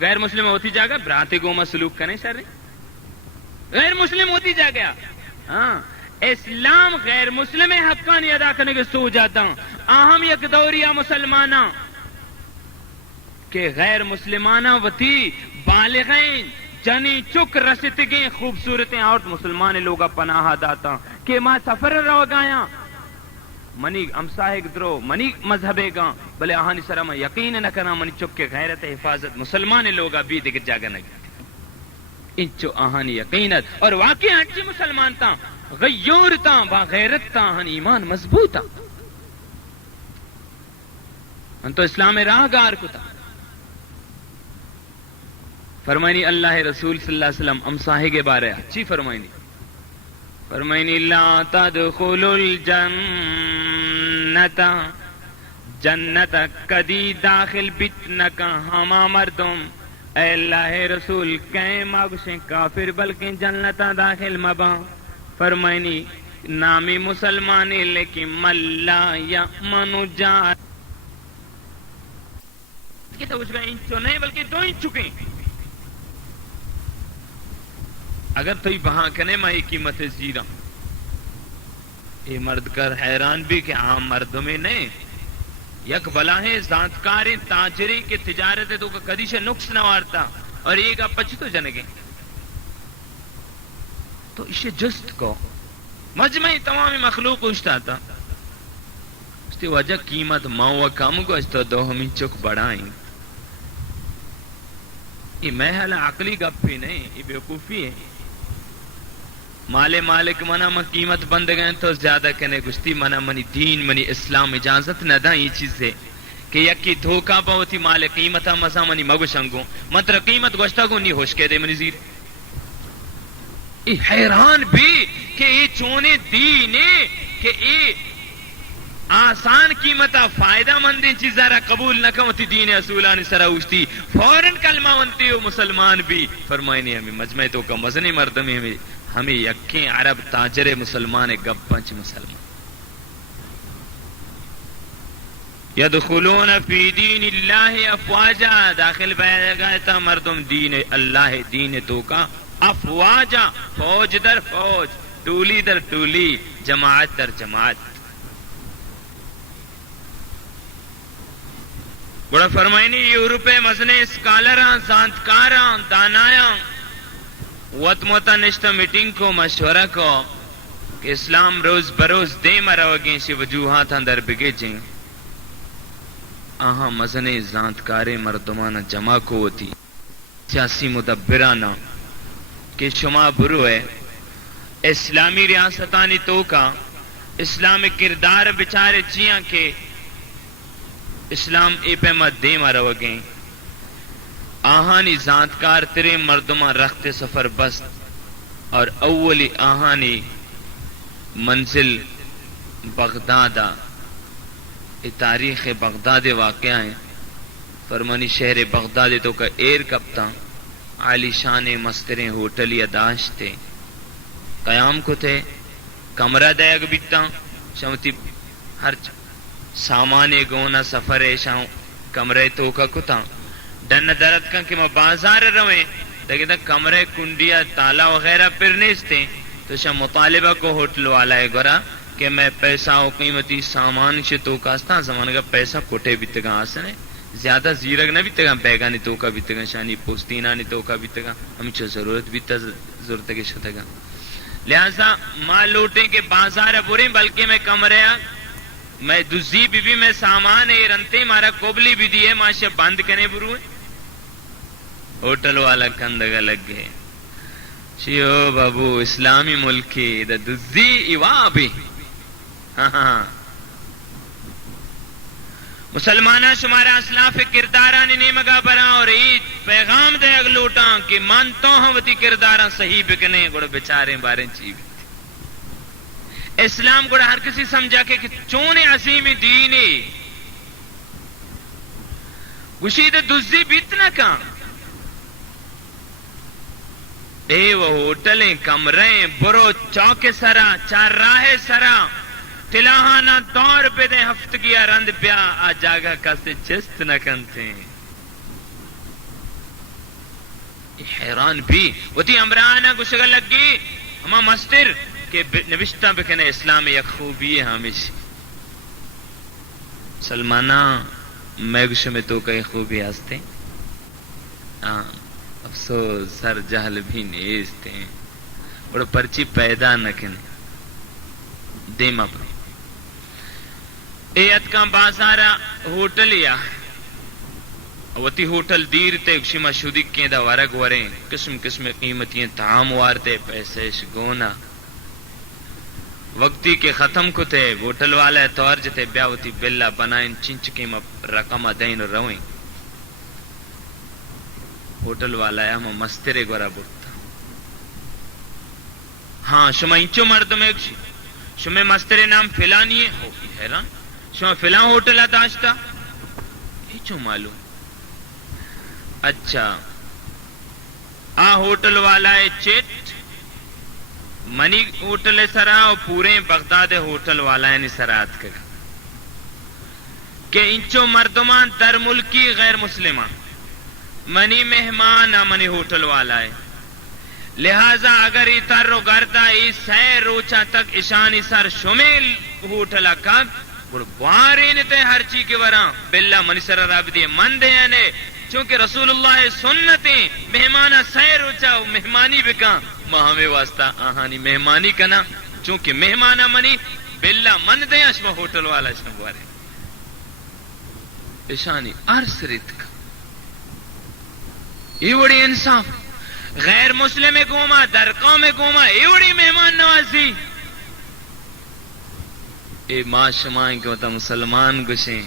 غیر مسلم ہوتی جاگا براتے گوما سلوک کریں شر غیر مسلم ہوتی جا گیا ہاں اسلام غیر مسلم حقانی ادا کرنے کے سو جاتا ہوں اہم یک دوریا مسلمانہ کہ غیر مسلمانہ وتی بالغین جنی چک رستگیں خوبصورتیں اور مسلمان لوگا پناہ داتا کہ ماں سفر رو گایا منی امساہک درو منی مذہبے گا بلے آہانی سرما یقین نہ کرنا منی چک کے غیرت حفاظت مسلمان لوگا بھی دیکھ جاگا نگا انچو آہانی یقینت اور واقعی ہنچی مسلمان تا غیور تا با غیرت تا آہانی ایمان مضبوط تا ان تو اسلام راہ گار کو تا فرمائنی اللہ رسول صلی اللہ علیہ وسلم امساہی کے بارے اچھی فرمائنی لا تدخلوا الجنة جنت کدی داخل بتنکا ہما مردم اے اللہ رسول کہیں ماگوشیں کافر بلکہ جنتا داخل مبا فرمائنی نامی مسلمانی لیکن ملا یأمن جار کہ تو اس کا انچو نہیں بلکہ دو انچو کہیں اگر تو وہاں کنے مائی قیمت زیرہ یہ مرد کر حیران بھی کہ عام مردوں میں نہیں یک بلاہیں ذاتکاریں تاجری کی تجارت ہے تو کدی سے نقص نہ وارتا اور یہ کا پچ تو جنگیں تو اسے جست کو مجمعی تمام مخلوق اشتا تھا اس کی وجہ قیمت ماں کم کو اس تو دو ہمیں چک بڑھائیں. یہ محل عقلی گپ ہی نہیں، یہ بیوقوفی ہے. مالک منا من قیمت بند گئے تو زیادہ کہنے گشتی منا منی دین منی اسلام اجازت نہ دا. یہ چیز ہے کہ یکی دھوکا بہتی مال قیمتا مسا منی مگو شنگو مطلب قیمت گوشتا کو نہیں ہوش کے دے منی زیر. یہ حیران بھی کہ یہ چونے دینے کہ یہ آسان قیمتا فائدہ مندی چیزارا قبول نہ کمتی دین اصولانی سرا اوشتی فوراً کلمہ ونتی ہو مسلمان بھی. فرمائنی ہمیں مجمع تو کا مزنی مردمی ہمیں یکیں عرب تاجر مسلمان گپ پنچ مسلمان یدخلون فی دین اللہ افواجا داخل بیگاتا مردم دین اللہ دین تو کا افواجا فوج در فوج ٹولی در ٹولی جماعت در جماعت. بڑا فرمائنی یورپ مزنے اسکالراں زانتکاراں دانایاں وط موتا نشتا میٹنگ کو مشورہ کو کہ اسلام روز بروز دے مروگیں سی وجوہات اندر بگے جیں. آہاں مزنے زانتکارے مردمانہ جمع کو ہوتی سیاسی مدبرانہ کہ شما برو ہے اسلامی ریاستانی تو کا اسلامی کردار بچارے چیاں کے اسلام اے پیمت دے مروگیں. آہانی زانتکار تیرے مردمہ رخت سفر بست اور اولی آہانی منزل بغدادا. تاریخ بغداد واقعہ ہیں. فرمانی شہر بغداد تو کا ایر کپتا عالی شان مستریں ہوٹل یا داشتے قیام کو تھے کمرہ دیگ بیتا شمتی ہر سامانے گونا سفر شاؤں کمرے تو کا کتا ڈن درد کا کہ میں بازار رویں لیکن کمرے کنڈیا تالا وغیرہ پرنیستے تو شاہ مطالبہ کو ہوٹل والا ہے گورا کہ میں پیسہ و قیمتی سامان سے تو کاستا زمانے کا پیسہ کوٹے بھی تگا آسنے زیادہ زیرگ نہ بھی تگا بیگانی تو کا بھی تگا شانی پوستینانی تو کا بھی تگا ہمیں چھو ضرورت بھی تا ضرورت کے شتگا. لہذا ماں لوٹیں کہ بازار بریں بلکہ میں کمرے میں دزی بھی میں سامان ہے رنتے مارا کوبلی بھی دیئے ماشا بند کنے بروئے. ہوٹل والا کندگا لگ گئے شیو بابو اسلامی ملکی دا دزی ایوا بھی مسلمانہ شمارا اسلاف کرداران نے مگا برا اور عید پیغام دے اگلوٹاں کہ مانتوں ہم وطی کرداراں صحیح بکنے گوڑا بچاریں باریں چیوی. اسلام گوڑا ہر کسی سمجھا کہ چون عظیم دینی گشید دزی بیتنا کام اے وہ ہوٹلیں کمریں برو چوک سرا چار راہ سرا تلاہانہ دور پہ دیں ہفتگیا رند پیا آ جاگا کسے چست نہ کنتے. حیران بھی وہ تھی امرانہ گشگا لگی ہما مستر کہ نوشتہ بکنے اسلام یک خوبی ہے ہمیشہ سلمانہ میں گشو میں تو کئی خوبی آستے افسوس سر جہل بھی نیستے ہیں بڑا پرچی پیدا نہ کنے دیما پر ایت کا بازارہ ہوٹل یا وتی ہوٹل دیر تے شما شودی کیں دا ورگ وریں قسم قسم قیمتیں تعام وارتے پیسے شگونا وقتی کے ختم کو تھے ہوٹل والا طور جتے بیاوتی بلا بنائیں چنچ کے رقم دین روئیں. ہوٹل والا ہے ہم مسترے گورا بڑتا ہاں شما انچو مردم ایک شما مسترے نام فلانی ہے ہوگی حیران شما فلان ہوٹل داشتا ہیچو معلوم. اچھا آ ہوٹل والا ہے چیٹ منی ہوٹل سرا اور پورے بغداد ہوٹل والا ہے نسرات کا کہ انچو مردمان در ملکی غیر مسلمان منی مہمان منی ہوٹل والا ہے. لہذا اگر ای تر و گردہ ای سیر روچا تک اشانی سر شمیل ہوٹلا کا بوارین تے ہر چی کے وراں باللہ منی سر رب دیے من دے یعنی چونکہ رسول اللہ سنتیں مہمانہ سیر روچا مہمانی بکا ماں ہمیں واسطہ آہانی مہمانی کنا چونکہ مہمانہ منی باللہ من دے اشما ہوٹل والا اشما بارے اشانی عرص رتک ایوڑی انصاف غیر مسلم گوما در قوم گوما ایوڑی مہمان نوازی اے ما شمائیں کہ وطا مسلمان گشیں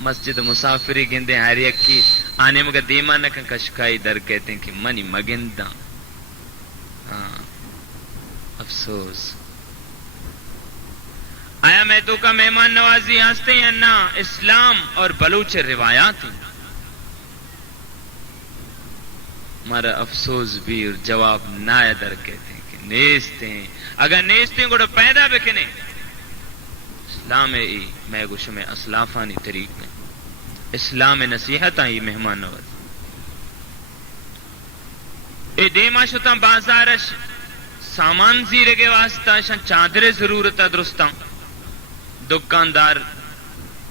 مسجد مسافری گندے ہر یک کی آنے مگا دیما نکن کشکائی در کہتے ہیں کہ منی مگندہ ہاں افسوس آیا میں تو کا مہمان نوازی ہنستے ہیں نا اسلام اور بلوچ روایات ہیں ہمارا افسوس بھی اور جواب نہ در کہتے ہیں کہ نیستے ہیں اگر نیستے ہیں گوڑا پیدا بکنے اسلام ای میں گوشو میں اسلافانی طریق میں اسلام نصیحت آئی مہمان نواز اے دیما شتا بازارش سامان زیرے کے واسطہ شان چادر ضرورتا درستا دکاندار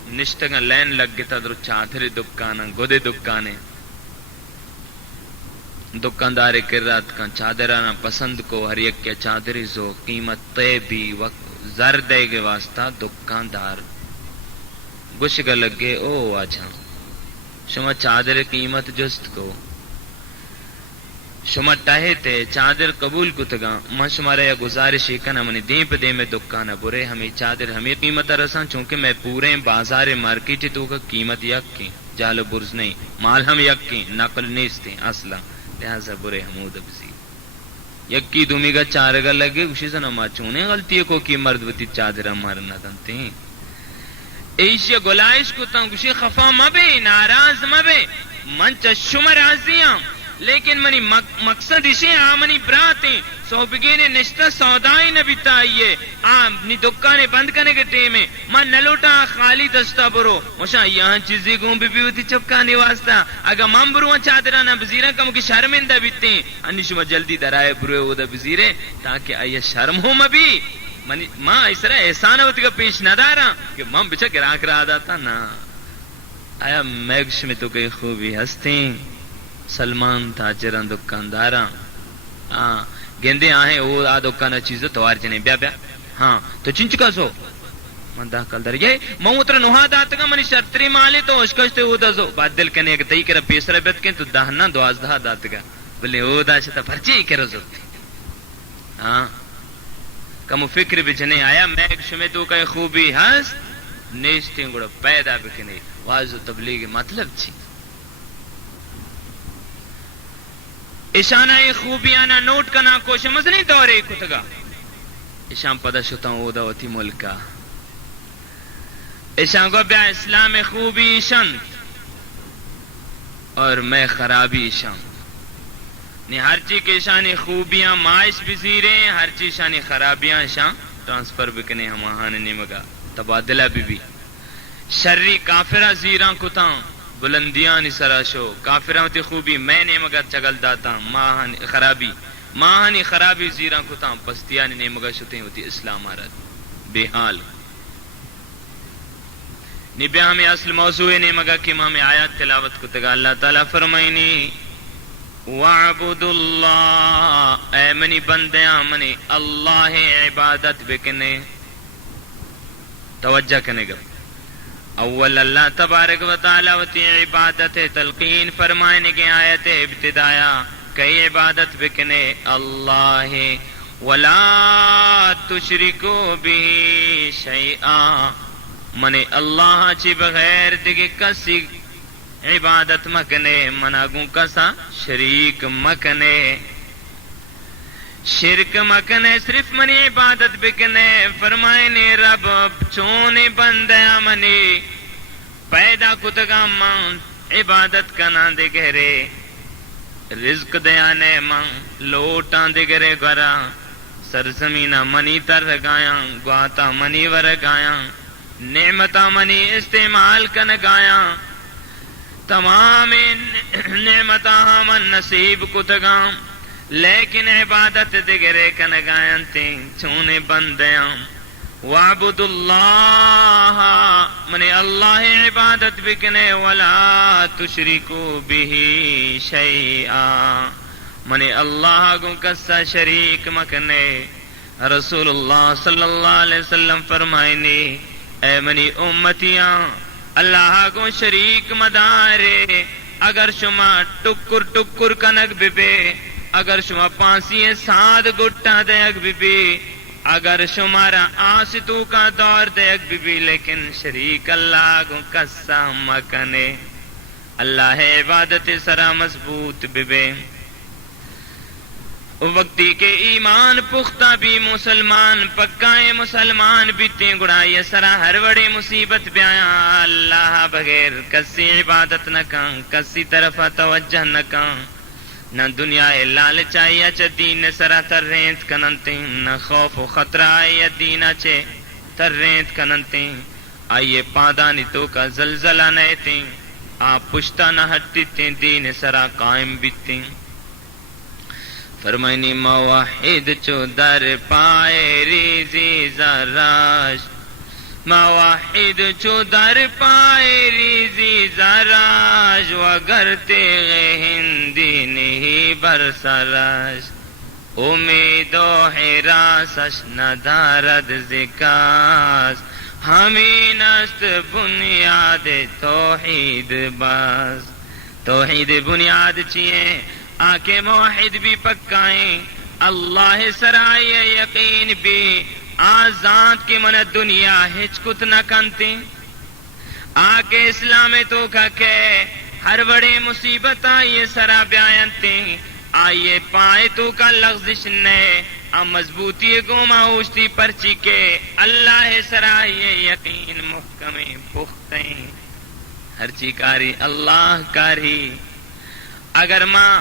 نشتگا لین لگ گتا در چادر دکانا گودے دکانے دکاندار کرات کا چادرانا پسند کو ہر یک کیا چادری زو قیمت تے بھی وقت زر دے گے واسطہ دکاندار گشگا لگے او آجھا شما چادر قیمت جست کو شما ٹاہے تے چادر قبول کتگا ما شما رہا گزارشی کنا منی دیں پہ دیں میں دکانا برے ہمیں چادر ہمیں قیمت رسان چونکہ میں پورے بازار مارکیٹ تو کا قیمت یک کی جال برز نہیں مال ہم یک کی نقل نیستے اصلا لہذا برے حمود ابزی یکی دومی کا چارگا لگے اسی سے نما چونے غلطی کو کی مرد بتی چادر مارنا دنتے ہیں ایشی گلائش کو تاں کسی خفا مبے ناراض مبے من چشم راضیاں لیکن منی مقصد اسی آمنی براتیں صحبگین نشتہ سودائی نبی تائیے نی دکانے بند کرنے کے ٹیمیں من نلوٹا خالی دستا برو مشاہ یہاں چیزی گون بھی ہوتی چپکانے واسطہ اگر من برو چادرانا بزیرہ کمو کی شرمندہ بیتے انہی شما جلدی درائے برو او دا بزیرے تاکہ آیا شرم ہو مبی ماں اس طرح احسان ہوتی کا پیش نہ دارا کہ ماں بچہ گراک رہا داتا نا آیا میگش میں تو کئی خوبی ہستیں سلمان تاجران دکانداراں گندے آہیں او آ دکانا چیزو توار جنے بیا بیا ہاں تو چنچ کا سو من دا کل در یہ موتر نوہا داتگا منی شرطری مالی تو اشکشتے او دا زو بعد دل کنے اگر تئی کرا پیسر بیت کن تو دہنا دوازدہ داتگا بلے او دا شتا پرچی کرا زو ہاں کمو فکر بجنے آیا میک شمی تو کئی خوبی ہست نیشتیں گوڑا پیدا بکنے واضح تبلیغ مطلب چی اشانہ خوبیانا نوٹ کنا کوش مزنی دورے کتگا اشان پدا شتا ہوں اودا وتی ملکا اشان کو بیا اسلام خوبی شنت اور میں خرابی اشان نی ہر چی کے شانی خوبیاں مائش بزیرے ہر چی شانی خرابیاں اشان ٹرانسفر بکنے ہماہانے نمگا تبادلہ بھی شری کافرہ زیران کتاں بلندیاں نی سراشو کافران تی خوبی میں نے مگر چگل داتا ماہانی خرابی زیران کتا پستیاں نے مگر شتے ہوتی اسلام آرد بے حال نبی ہمیں اصل موضوع نے مگر کہ ہمیں آیات تلاوت کتگا اللہ تعالیٰ فرمائنی وَعْبُدُ اللَّهِ اے منی بندیاں منی اللہ عبادت بکنے توجہ کنے گا اول اللہ تبارک و تعالی وتی عبادت تلقین فرمانے کی آیت ابتدایا کئی عبادت بکنے اللہ ولا تشرکو بھی شیئا من اللہ چی بغیر دیکھ کسی عبادت مکنے مناگوں کسا شریک مکنے شرک مکنے صرف منی عبادت بکنے فرمائنے رب چونے بندیا منی پیدا کتگا من عبادت کنا دے گھرے رزق دیانے من لوٹاں دے گھرے گرا سرزمینہ منی تر گایا گواتا منی ور گایا نعمتہ منی استعمال کن گایا تمام نعمتہ من نصیب کتگا لیکن عبادت دگرے کنگائن تین چونے بندیاں وعبد اللہ منی اللہ عبادت بکنے ولا تشرکو بھی شیئا منی اللہ کو کسا شریک مکنے رسول اللہ صلی اللہ علیہ وسلم فرمائنے اے منی امتیاں اللہ کو شریک مدارے اگر شما ٹکر ٹکر کنک بے اگر شما پانسی ساد گٹا دیکھ بی اگر شمارا آستو کا دور دیکھ بی لیکن شریک اللہ کو کسا مکنے اللہ عبادت سرا مضبوط بے وقتی کے ایمان پختہ بھی مسلمان پکائے مسلمان بیتے گڑائی سرا ہر بڑی مصیبت بیاں اللہ بغیر کسی عبادت نہ کان کسی طرف توجہ نہ کان نہ دنیا لالچ آئی چ دین سرا ترینت کننتے نہ خوف و خطرہ آئی دینا چے ترینت کننتے آئیے پادانی تو کا زلزلہ نیتے آپ پشتا نہ ہٹتے دین سرا قائم بیتے فرمائنی موحد چو در پائے ریزی زراش موحد چو در پائے ریزی زراش وگر تیغ ہندی نہیں برسراش امید و حراسش ندارد زکاس ہمیں نست بنیاد توحید باز توحید بنیاد چیئے آکے موحد بھی پکائیں اللہ سرائے یقین بھی آزاد کی من دنیا ہچکت نہ کنتے آکے اسلام تو کہ ہر بڑے مصیبت آئیے سرا بیانتے آئیے پائے تو کا لغزش نے مضبوطی گوما اوشتی پرچی کے اللہ سرائے یقین محکم پختیں ہر چی کاری اللہ کاری اگر ماں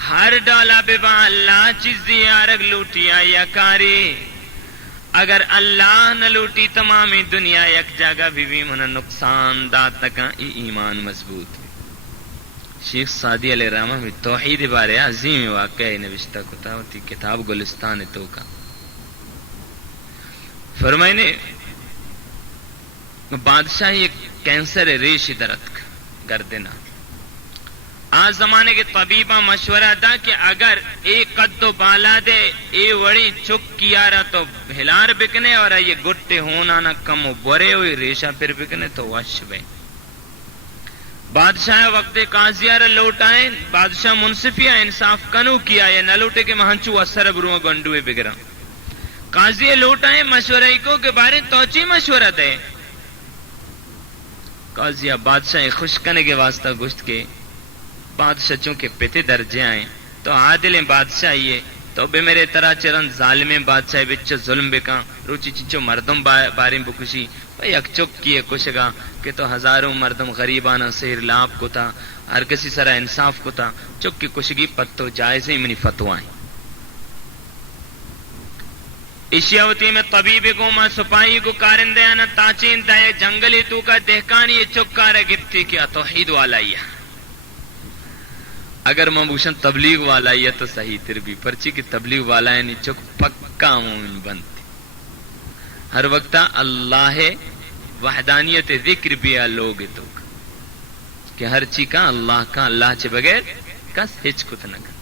ہر ڈالا ببا اللہ چیزی آرگ لوٹیا یا کاری اگر اللہ نہ لوٹی تمامی دنیا یک جگہ بھی من نقصان دات تکا ایمان مضبوط شیخ سعدی علیہ رحمہ میں توحید بارے عظیم واقعہ نوشتہ کتا ہوتی کتاب گلستان تو کا فرمائنے بادشاہ یہ کینسر ریش درد گردنا آج زمانے کے طبیبہ مشورہ دا کہ اگر ایک قد و بالا دے اے وڑی چک کیا رہا تو ہلار بکنے اور یہ گٹے ہونا نہ کم و برے ہوئی ریشہ پھر بکنے تو وش بے بادشاہ وقت قاضیار لوٹائیں بادشاہ منصفیہ انصاف کنو کیا یہ نہ لوٹے کہ مہنچو اثر بروں گنڈوے بگرا قاضی لوٹائیں مشورہ کو کے بارے توچی مشورہ دے قاضیہ بادشاہ خوش کرنے کے واسطہ گشت کے بادشاہ چونکہ پتے درجے آئیں تو عادل بادشاہ یہ تو بے میرے طرح چرن ظالم بادشاہ بچ ظلم بکا روچی چچو مردم باریں بکشی بھئی اک چک کیے کشگا کہ تو ہزاروں مردم غریبانہ سہر لاب کو تھا ہر کسی سرا انصاف کو تھا چک کی کشگی پتو جائز ہی منی فتوائیں اشیاوتی میں طبیب کو ماں سپاہی کو کارندے آنا تاچین دائے جنگلی تو کا دہکانی یہ چکا رہ گفتی کیا توحید والا یہ اگر مبوشن تبلیغ والا یہ تو صحیح تر بھی پرچی کی تبلیغ والا ہے نہیں چک پکا مومن بنتی ہر وقت اللہ وحدانیت ذکر بیا لوگ تو کہ ہر چی کا اللہ چے بغیر کس ہچ کت نہ کر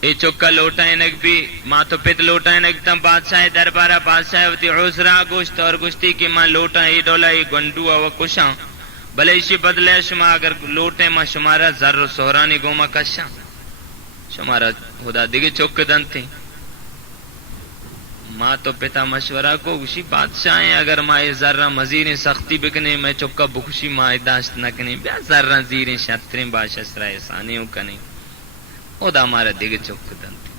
اے چکا لوٹائیں نک بھی ماں تو پت لوٹائیں نک تم بادشاہ دربارہ بادشاہ ہوتی عذرا گوشت اور گشتی کی ماں لوٹائیں ڈولا گنڈوا و کشاں بھلے اسی بدلے شما اگر لوٹے ماں شمارا ذر و سہرانی گوما کشاں شمارا خدا دیگے چوک دن تھی ماں تو پتا مشورہ کو اسی بادشاہ ہیں اگر ماں ذرہ مزید سختی بکنے میں چکا بخشی ماں داشت نہ کنی بیا ذرہ زیر شطریں بادشاہ سرائے ثانیوں کنی خدا مارا دیگے چوک دن تھی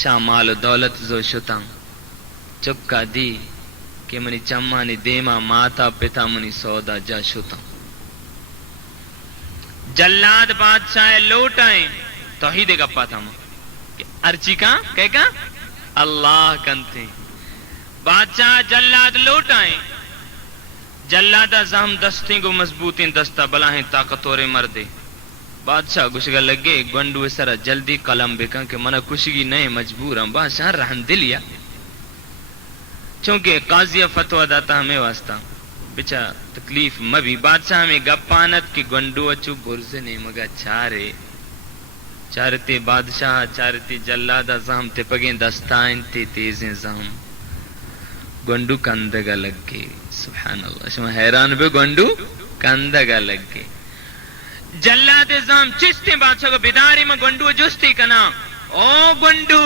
شاہ مال و دولت زو شتاں چکا دی کہ منی چمانی دیما ماتا پتا منی سودا جا شتا جلاد بادشاہ لوٹائیں توحید گپا تھا کہ ارچی کا کہے گا اللہ کنتے بادشاہ جلاد لوٹائیں جلادہ زہم دستیں کو مضبوطیں دستہ بلاہیں طاقتور مردے بادشاہ گشگا لگے گنڈو سرا جلدی قلم بکا کہ منہ کشگی نہیں مجبور ہم بادشاہ رحم دلیا چونکہ قاضیہ فتوہ داتا ہمیں واسطہ بچا تکلیف مبی بادشاہ ہمیں گپانت کی گنڈو اچو برزنے مگا چارے چارتی بادشاہ چارتی جلادہ زہم تے پگیں دستائن تے تیزیں زہم گنڈو کندگا لگ گئے. سبحان اللہ شما حیران بے گنڈو کندگا لگ گئے. جلاد زہم چستے بادشاہ کو بیداری میں گنڈو جستی کنا او گنڈو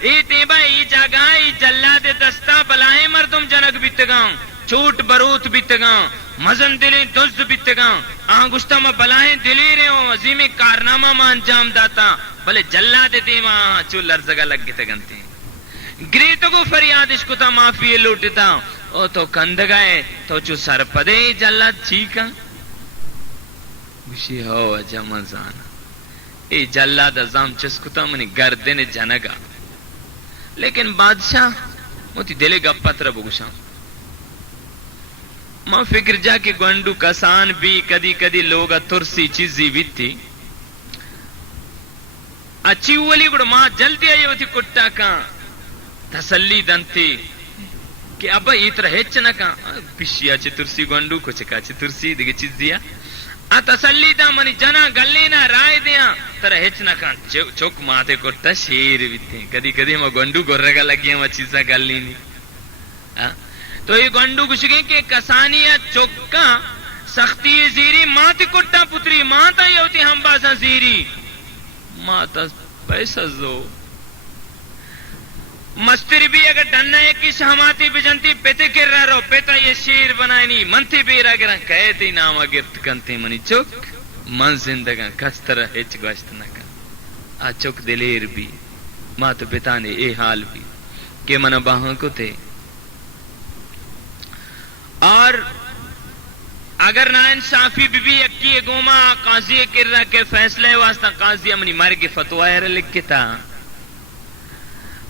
ای دیبا ای جاگا ای جلاد دستا بلائیں مردم جنگ بیتگاں چوٹ بروت بیتگاں مزن دلیں دزد بیتگاں آنگشتہ میں بلائیں دلی رہے ہوں عظیم کارنامہ میں انجام داتا بلے جلاد دیما چو لرزگا لگ گئے تگنتے گریتو کو فریادش کو تا معافی لوٹتا او تو کندگائے تو چو سر پدے جلاد چیکا گوشی ہو اجا مزانا ای جلاد ازام چسکتا منی گردن جنگا لیکن بادشاہ موتی دلے گا پتر بگوشاں ماں فکر جا کہ گنڈو کسان بھی کدی کدی لوگا ترسی چیزی بھی تھی اچھی اولی گوڑ ماں جلدی آئی ہوتی کٹا کان تسلی دنتی کہ ابا ایتر ہیچ نہ کان پشیا چی ترسی گنڈو کچھکا چی ترسی دیگے چیز دیا تسلی دا منی جنا گلینا رائے دیا تر ہیچ نہ کان چوک ماتے کٹا شیر بھی تھی کدی کدی ماں گنڈو گرگا لگیا ماں چیزا گلی نہیں تو یہ گنڈو گشگیں کہ کسانیا چوکا سختی زیری ماں تی کٹا پتری ماں تا یہ ہوتی ہم باسا زیری ماں تا پیسہ زو مستری بھی اگر ڈننا ہے کس ہماتی بجنتی پیتے کر رہا رو پیتا یہ شیر بنائی نہیں منتی بیرا گرہ کہتی نام گرت کنتی منی چوک من زندگاں کس طرح ہیچ گوشت نہ کن آ چوک دلیر بھی ماں تو پیتا نے اے حال بھی کہ منہ باہاں کو تھے اور اگر نا انصافی بی بی اکی گوما قاضی کر رہا کہ فیصلے واسطہ قاضی امنی مر کے فتوائے رہا لکھتا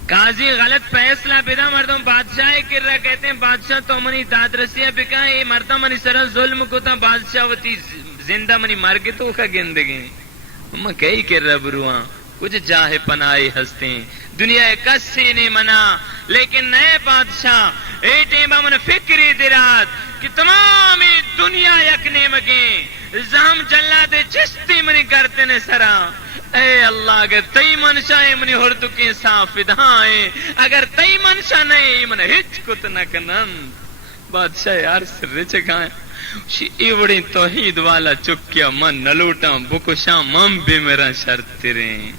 قاضی غلط فیصلہ بیدا مردم بادشاہ کر رہا کہتے ہیں بادشاہ تو منی دادرسیہ بکا یہ مردم منی سر ظلم کو تا بادشاہ وتی زندہ منی مر کے تو کا گندگی ہم کئی کر رہا بروان کچھ جاہے پناہی ہستے دنیا کس سے نہیں منا لیکن نئے بادشاہ اے ٹیمہ من فکری درات کہ تمام دنیا یکنے مگیں زہم جلاد چستی منی کرتے نے سرا اے اللہ اگر تئی منشا ہے منی ہردو کے صاف ادھائیں اگر تئی منشا نہیں من ہچ کت نہ کنن بادشاہ یار سر چکائیں ایوڑی توحید والا چکیا من نلوٹاں بکشاں من بھی میرا شرط تیریں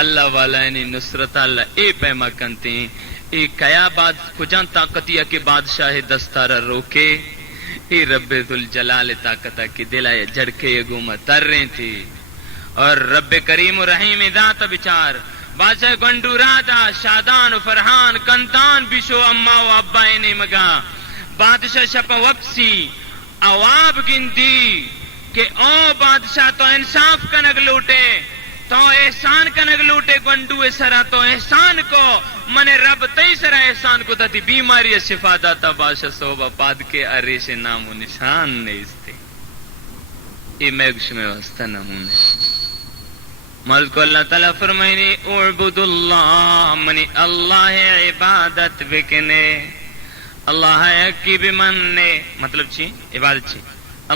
اللہ والا یعنی نصرت اللہ اے پیما کنتے ہیں اے کیا بات کجان طاقتیہ کے بادشاہ دستارہ روکے اے رب ذوالجلال طاقتہ کی دلائے جھڑکے یہ گومہ تر رہے تھی اور رب کریم و رحیم ذات بچار بادشاہ گنڈو رادا شادان و فرحان کندان بشو اما و ابا نے مگا بادشاہ شپا وپسی اواب گندی کہ او بادشاہ تو انصاف کنگ لوٹے تو احسان کنگ لوٹے گنڈو سرا تو احسان کو من رب تی سرا احسان کو تھی بیماری شفا داتا بادشاہ صوبہ پاد کے عریش نام و نشان نہیں استے یہ میگش میں واسطہ نمونے مالک کو اللہ تعالیٰ فرمائنی اعبد اللہ منی اللہ عبادت بکنے اللہ یکی بمننے مطلب چی عبادت چی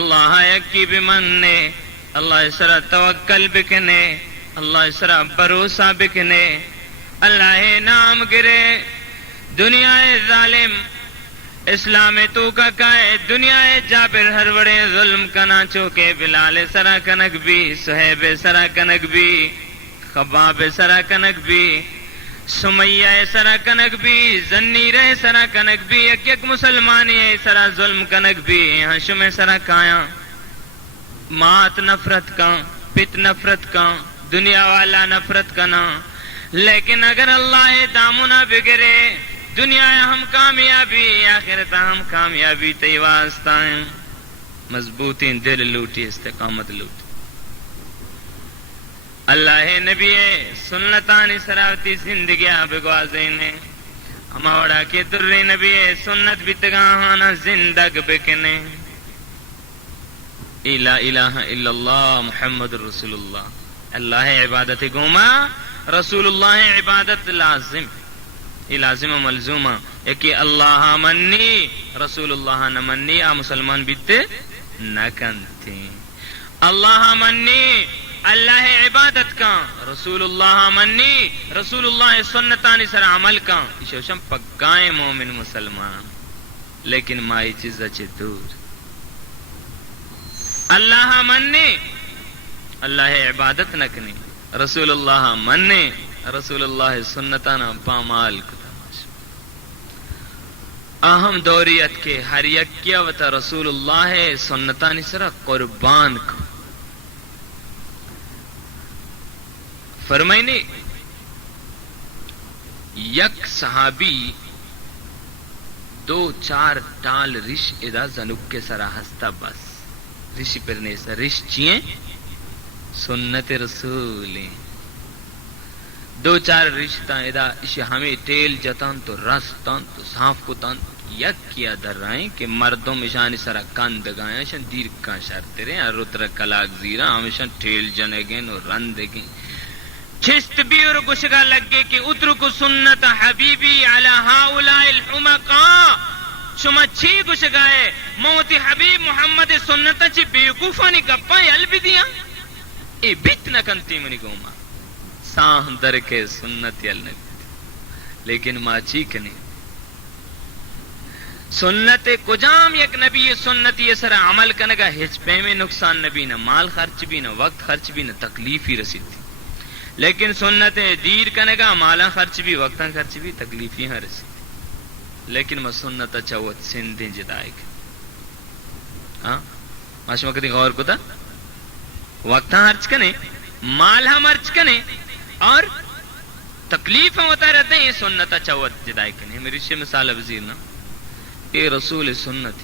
اللہ یکی بمننے اللہ سرا توکل بکنے اللہ سرا بھروسہ بکنے اللہ نام گرے دنیا ظالم اسلام تو کا کائے دنیا جابر ہر بڑے ظلم کنا چوکے بلال سرا کنک بھی صحیب سرا کنک بھی خباب سرا کنک بھی سمیہ سرا کنک بھی زنیر سرا کنک بھی یک یک مسلمانی سرا ظلم کنک بھی حشم سرا کایا مات نفرت کا پت نفرت کا دنیا والا نفرت کنا لیکن اگر اللہ دامنا بگرے دنیا ہم کامیابی آخرت ہم کامیابی تی واسطہ ہیں مضبوطی دل لوٹی استقامت لوٹی اللہ نبی سنتانی سراوتی زندگیاں بگوازین ہمارا کے در نبی سنت بتگاہانا زندگ بکنے لا الہ الا اللہ محمد رسول اللہ اللہ عبادت گوما رسول اللہ عبادت لازم یہ لازم و ملزومہ ایک اللہ منی رسول اللہ نہ منی آ مسلمان بیتے نہ کنتے اللہ منی اللہ عبادت کا رسول اللہ منی رسول اللہ سنتانی سر عمل کا شوشم پگائیں مومن مسلمان لیکن مائی چیز اچھے دور اللہ مننے اللہ عبادت نکنی رسول اللہ مننے رسول اللہ سنتانا پامال کو اہم دوریت کے ہر یکیوت رسول اللہ سنتانی سر قربان کو فرمائنے یک صحابی 2-4 ٹال رش ادا زنک کے سرا ہستا بس رشی پرنے سر رش چیئیں سنت رسولیں 2-4 رشتہ ادا اسے ہمیں ٹیل جتان تو رستان تو صاف کتان یک کیا در رائیں کہ مردوں میں شانی سرا کان دگائیں شن دیر کا شرط رہے ہیں رتر کلاک زیرہ ہمیشن ٹیل جنگیں اور رن دگیں چھست بھی اور گشگا لگے کہ اترکو سنت حبیبی علی ہاؤلاء الحمقاء شما چھی گشگائے موتی حبیب محمد سنتا چھی بیوقوفانی گپا یل بھی دیا اے بیت نہ کنتی منی گوما ساہ در کے سنت یل نکتی لیکن ماں چھی کنے سنت کجام یک نبی سنتی سر عمل کنگا ہچ پہ میں نقصان نبی نہ مال خرچ بھی نہ وقت خرچ بھی نہ تکلیف ہی رسید تھی لیکن سنت دیر کنگا مالا خرچ بھی وقتا خرچ بھی تکلیف ہی رسید لیکن میں سنت چوت سندیں جدائے گا ہاں ماشما کدی غور کو تھا وقتا خرچ کنے مال ہم خرچ کنے اور تکلیف ہوتا رہتے ہیں یہ سنت چوت جدائے کنے میری سے مثال وزیر نا اے رسول سنت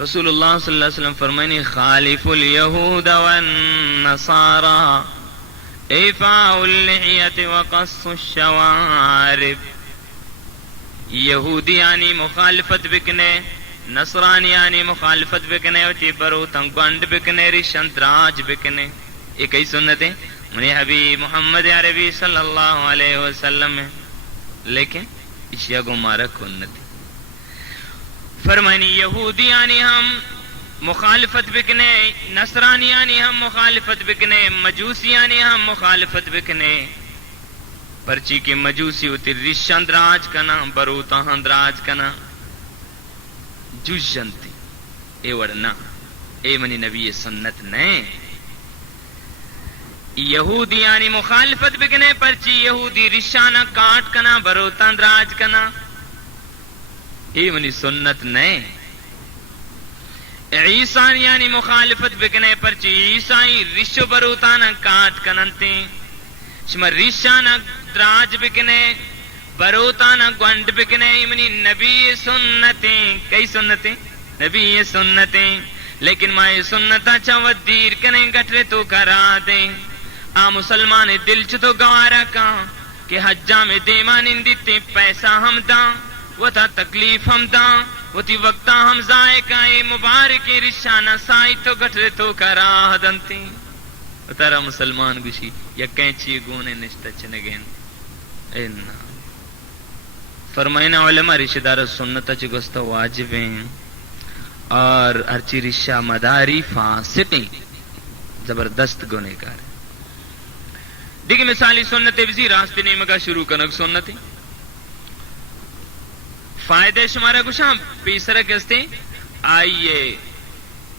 رسول اللہ صلی اللہ علیہ وسلم فرمائنی خالف الیہود والنصارى ایفاء اللحیت وقص الشوارب یہودیانی مخالفت بکنے نصرانیانی مخالفت بکنے وچی برو تنگوانڈ بکنے رشندراج بکنے یہ کئی سنتیں منی حبیب محمد عربی صلی اللہ علیہ وسلم ہے لیکن اشیاء کو مارا کنتی فرمانی یہودیانی ہم مخالفت بکنے نصرانیانی ہم مخالفت بکنے مجوسیانی ہم مخالفت بکنے پرچی کے مجوسی ہوتی رشندراج کنا بروتا ہندراج کنا جوجنتی اے وڑنا اے منی نبی سنت نئے یہودیانی مخالفت بکنے پرچی یہودی رشانہ کاٹ کنا بروتا ہندراج کنا اے منی سنت نئے عیسانیانی مخالفت بکنے پرچی عیسائی رشو بروتانا کاٹ کننتے شما رشانا دراج بکنے بروتانا گونڈ بکنے منی نبی سنتیں کئی سنتیں نبی سنتیں لیکن ماں سنتا چاوت دیر کنے گٹرے تو کرا دیں آ مسلمان دل چھتو گوارا کا کہ حجا میں دیمان اندیتے پیسہ ہم داں وہ تھا تکلیف ہم داں وہ تھی وقتا ہم ذائقہ مبارک رشانہ سائی تو گٹرے تو کرا دنتی ترا مسلمان گشی یا کینچی گونے نشتا چنگین اینا فرمائنا علماء رشدہ دار سنتا چگستا واجب ہیں اور ہرچی رشہ مداری فاسقیں زبردست گونے کار دیکھ مثالی سنت بزی راستے نیمگا شروع کنک سنتی فائدہ شمارا کچھ ہم پیسرہ کستے آئیے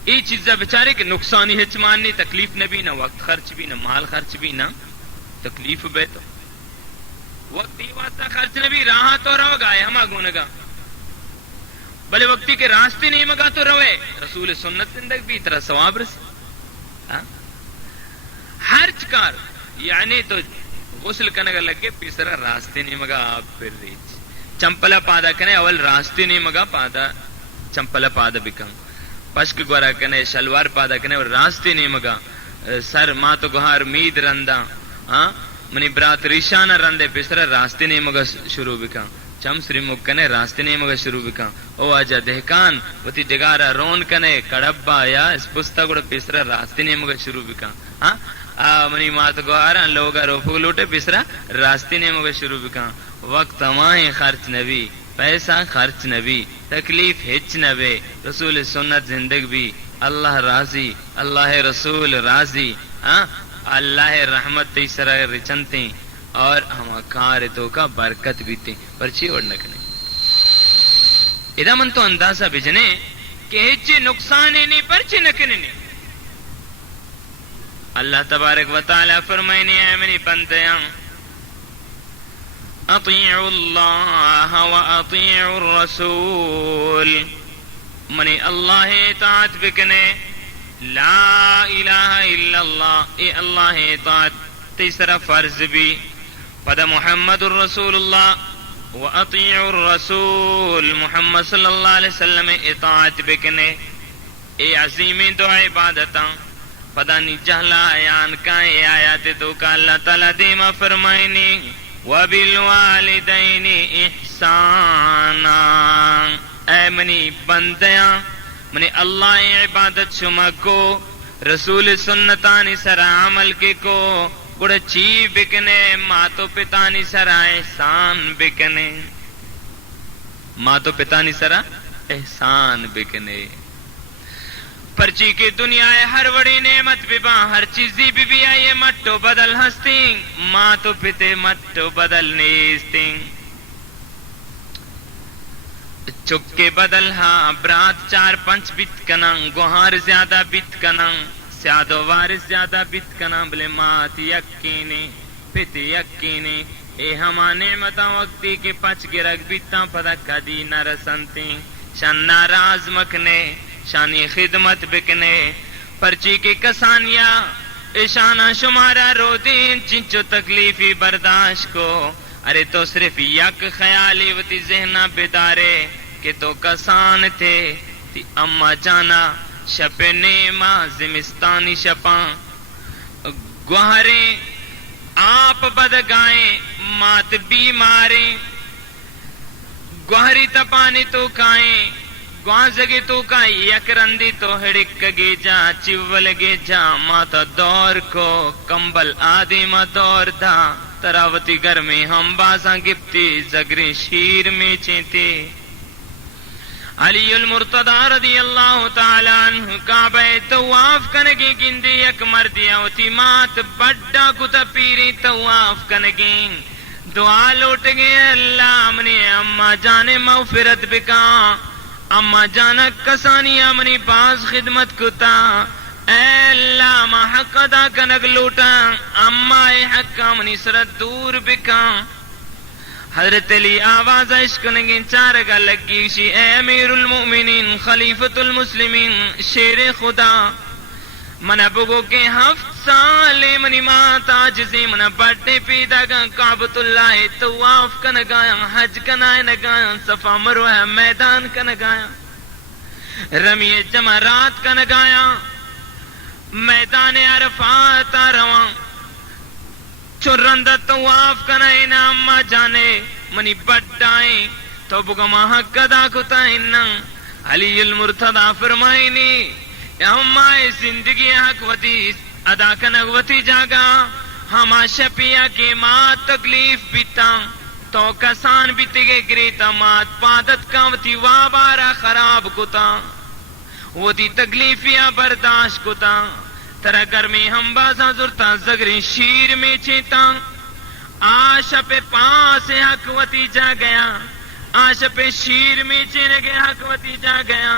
ای چیزہ بچارے کہ نقصانی ہچ ماننی تکلیف نہ بھی نہ وقت خرچ بھی نہ مال خرچ بھی نہ تکلیف بے تو وقتی واسطہ خرچ نہ بھی راہاں تو رو گائے ہما گونگا بلے وقتی کے راستے نہیں مگا تو روے رسول سنت زندگ بھی اترا ثواب رسی ہر چکار یعنی تو غسل کنگا لگے پیسرہ راستے نہیں مگا آپ پھر ریچ چمپلا پادا کنے اول راستے نہیں مگا پادا چمپلا پادا بکم پشک گورا کنے شلوار پادا کنے اور راستے نہیں مگا سر ماں تو گوھار مید رندا منی برات ریشانہ رندے پسرا راستے نہیں مگا شروع بکم چم سری مگ کنے راستے نہیں مگا شروع بکم او آجا دہکان وتی ڈگارا رون کنے کڑبا یا اس پستا گوڑا پسرا راستے نہیں مگا شروع بکم منی ماں تو گوھارا لوگا روپو لوٹے پسرا راستے نہیں مگا شروع بکم وقت ماہیں خرچ نبی پیسہ خرچ نبی تکلیف ہچ نبی رسول سنت زندگ بھی اللہ راضی اللہ رسول راضی اللہ رحمت تی سرا رچنتے اور ہم کار تو کا برکت بیتے پرچی وڑنکنے ادا من تو اندازہ بجنے کہ ہچے نقصان نہیں پرچی نکنے اللہ تبارک و تعالی فرمائنے اے منی بندیاں اطیعوا اللہ و اطیعوا الرسول منی اللہ اطاعت بکنے لا الہ الا اللہ اے اللہ اطاعت تیسرا فرض بھی پدا محمد الرسول اللہ و اطیعوا الرسول محمد صلی اللہ علیہ وسلم اطاعت بکنے اے عظیم دو عبادتاں پدا نی جہلا آیان کا اے آیات تو کا اللہ تعالیٰ دیما فرمائنی وَبِالْوَالِدَيْنِ اِحْسَانًا اے منی بندیاں منی اللہ عبادت شما کو رسول سنتانی سر عمل کے کو گڑا چی بکنے ماتو پتانی سر احسان بکنے ماتو پتانی سر احسان بکنے پرچی کی دنیا ہے ہر وڑی نعمت ببا ہر چیزی بھی آئیے مٹو بدل ہستی ماں تو پتے مٹو بدل نیستی چکے بدل ہاں برات 4-5 بیت کنن گوہار زیادہ بیت کنن سیادو وارث زیادہ بیت کنن بلے مات یقینی پتے یقینی اے ہما نعمتاں وقتی کے پچ گرگ بیتاں پدا کدی نہ رسنتی شان ناراض مکنے شانی خدمت بکنے پرچی کی کسانیاں اشانہ شمارا رو دین چنچو تکلیفی برداشت کو ارے تو صرف یک خیالی وتی ذہنہ بیدارے کہ تو کسان تھے تی اما جانا شپ نیما زمستانی شپاں گوہریں آپ بدگائیں مات بیماریں گوہری تپانی تو کائیں گوازگی تو کا یک رندی تو ہڑک گے جا چول گے جا ماتا دور کو کمبل آدھی ما دور دا تراوتی گرمی ہم بازاں گپتی زگری شیر میں چیتے علی المرتضی رضی اللہ تعالیٰ عنہ کعبہ تواف کنگی گندی یک مردیا ہوتی مات بڑا کتا پیری تواف کنگی دعا لوٹ گئے اللہ منی اما جانے مغفرت بکا اما جانا کسانی امنی باز خدمت کتا اے اللہ ما حق ادا کنگ لوٹا اما اے حق امنی سرد دور بکا حضرت علی آواز عشق نگین چارگا لگیشی اے امیر المؤمنین خلیفت المسلمین شیر خدا منہ بگو کے 7 سال منی مات آجزی منہ بڑھتے پیدا گا کعبت اللہ تواف کا نگایا حج کا نگایا صفا مروہ میدان کا نگایا رمی جمرات کا نگایا میدان عرفات رواں چرندہ تواف کا نائنا اما جانے منی بڑھائیں تو بگما حق ادا کتا انہا علی المرتضی فرمائنی ہمائے زندگی حق وتی ادا کنگوتی جاگا ہما شپیا کے ماں تکلیف بیتا تو کسان بیتے گے گریتا مات پادت کامتی وابارا خراب کتا وتی تکلیفیاں برداشت کتا ترہ گرمی ہم بازا زرتا زگری شیر میں چیتا آشا پہ پاس حق وتی جا گیا آشا پہ شیر میں چینے گے حق وتی جا گیا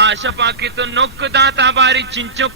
آشا پاکی تو نک داتا باری چنچک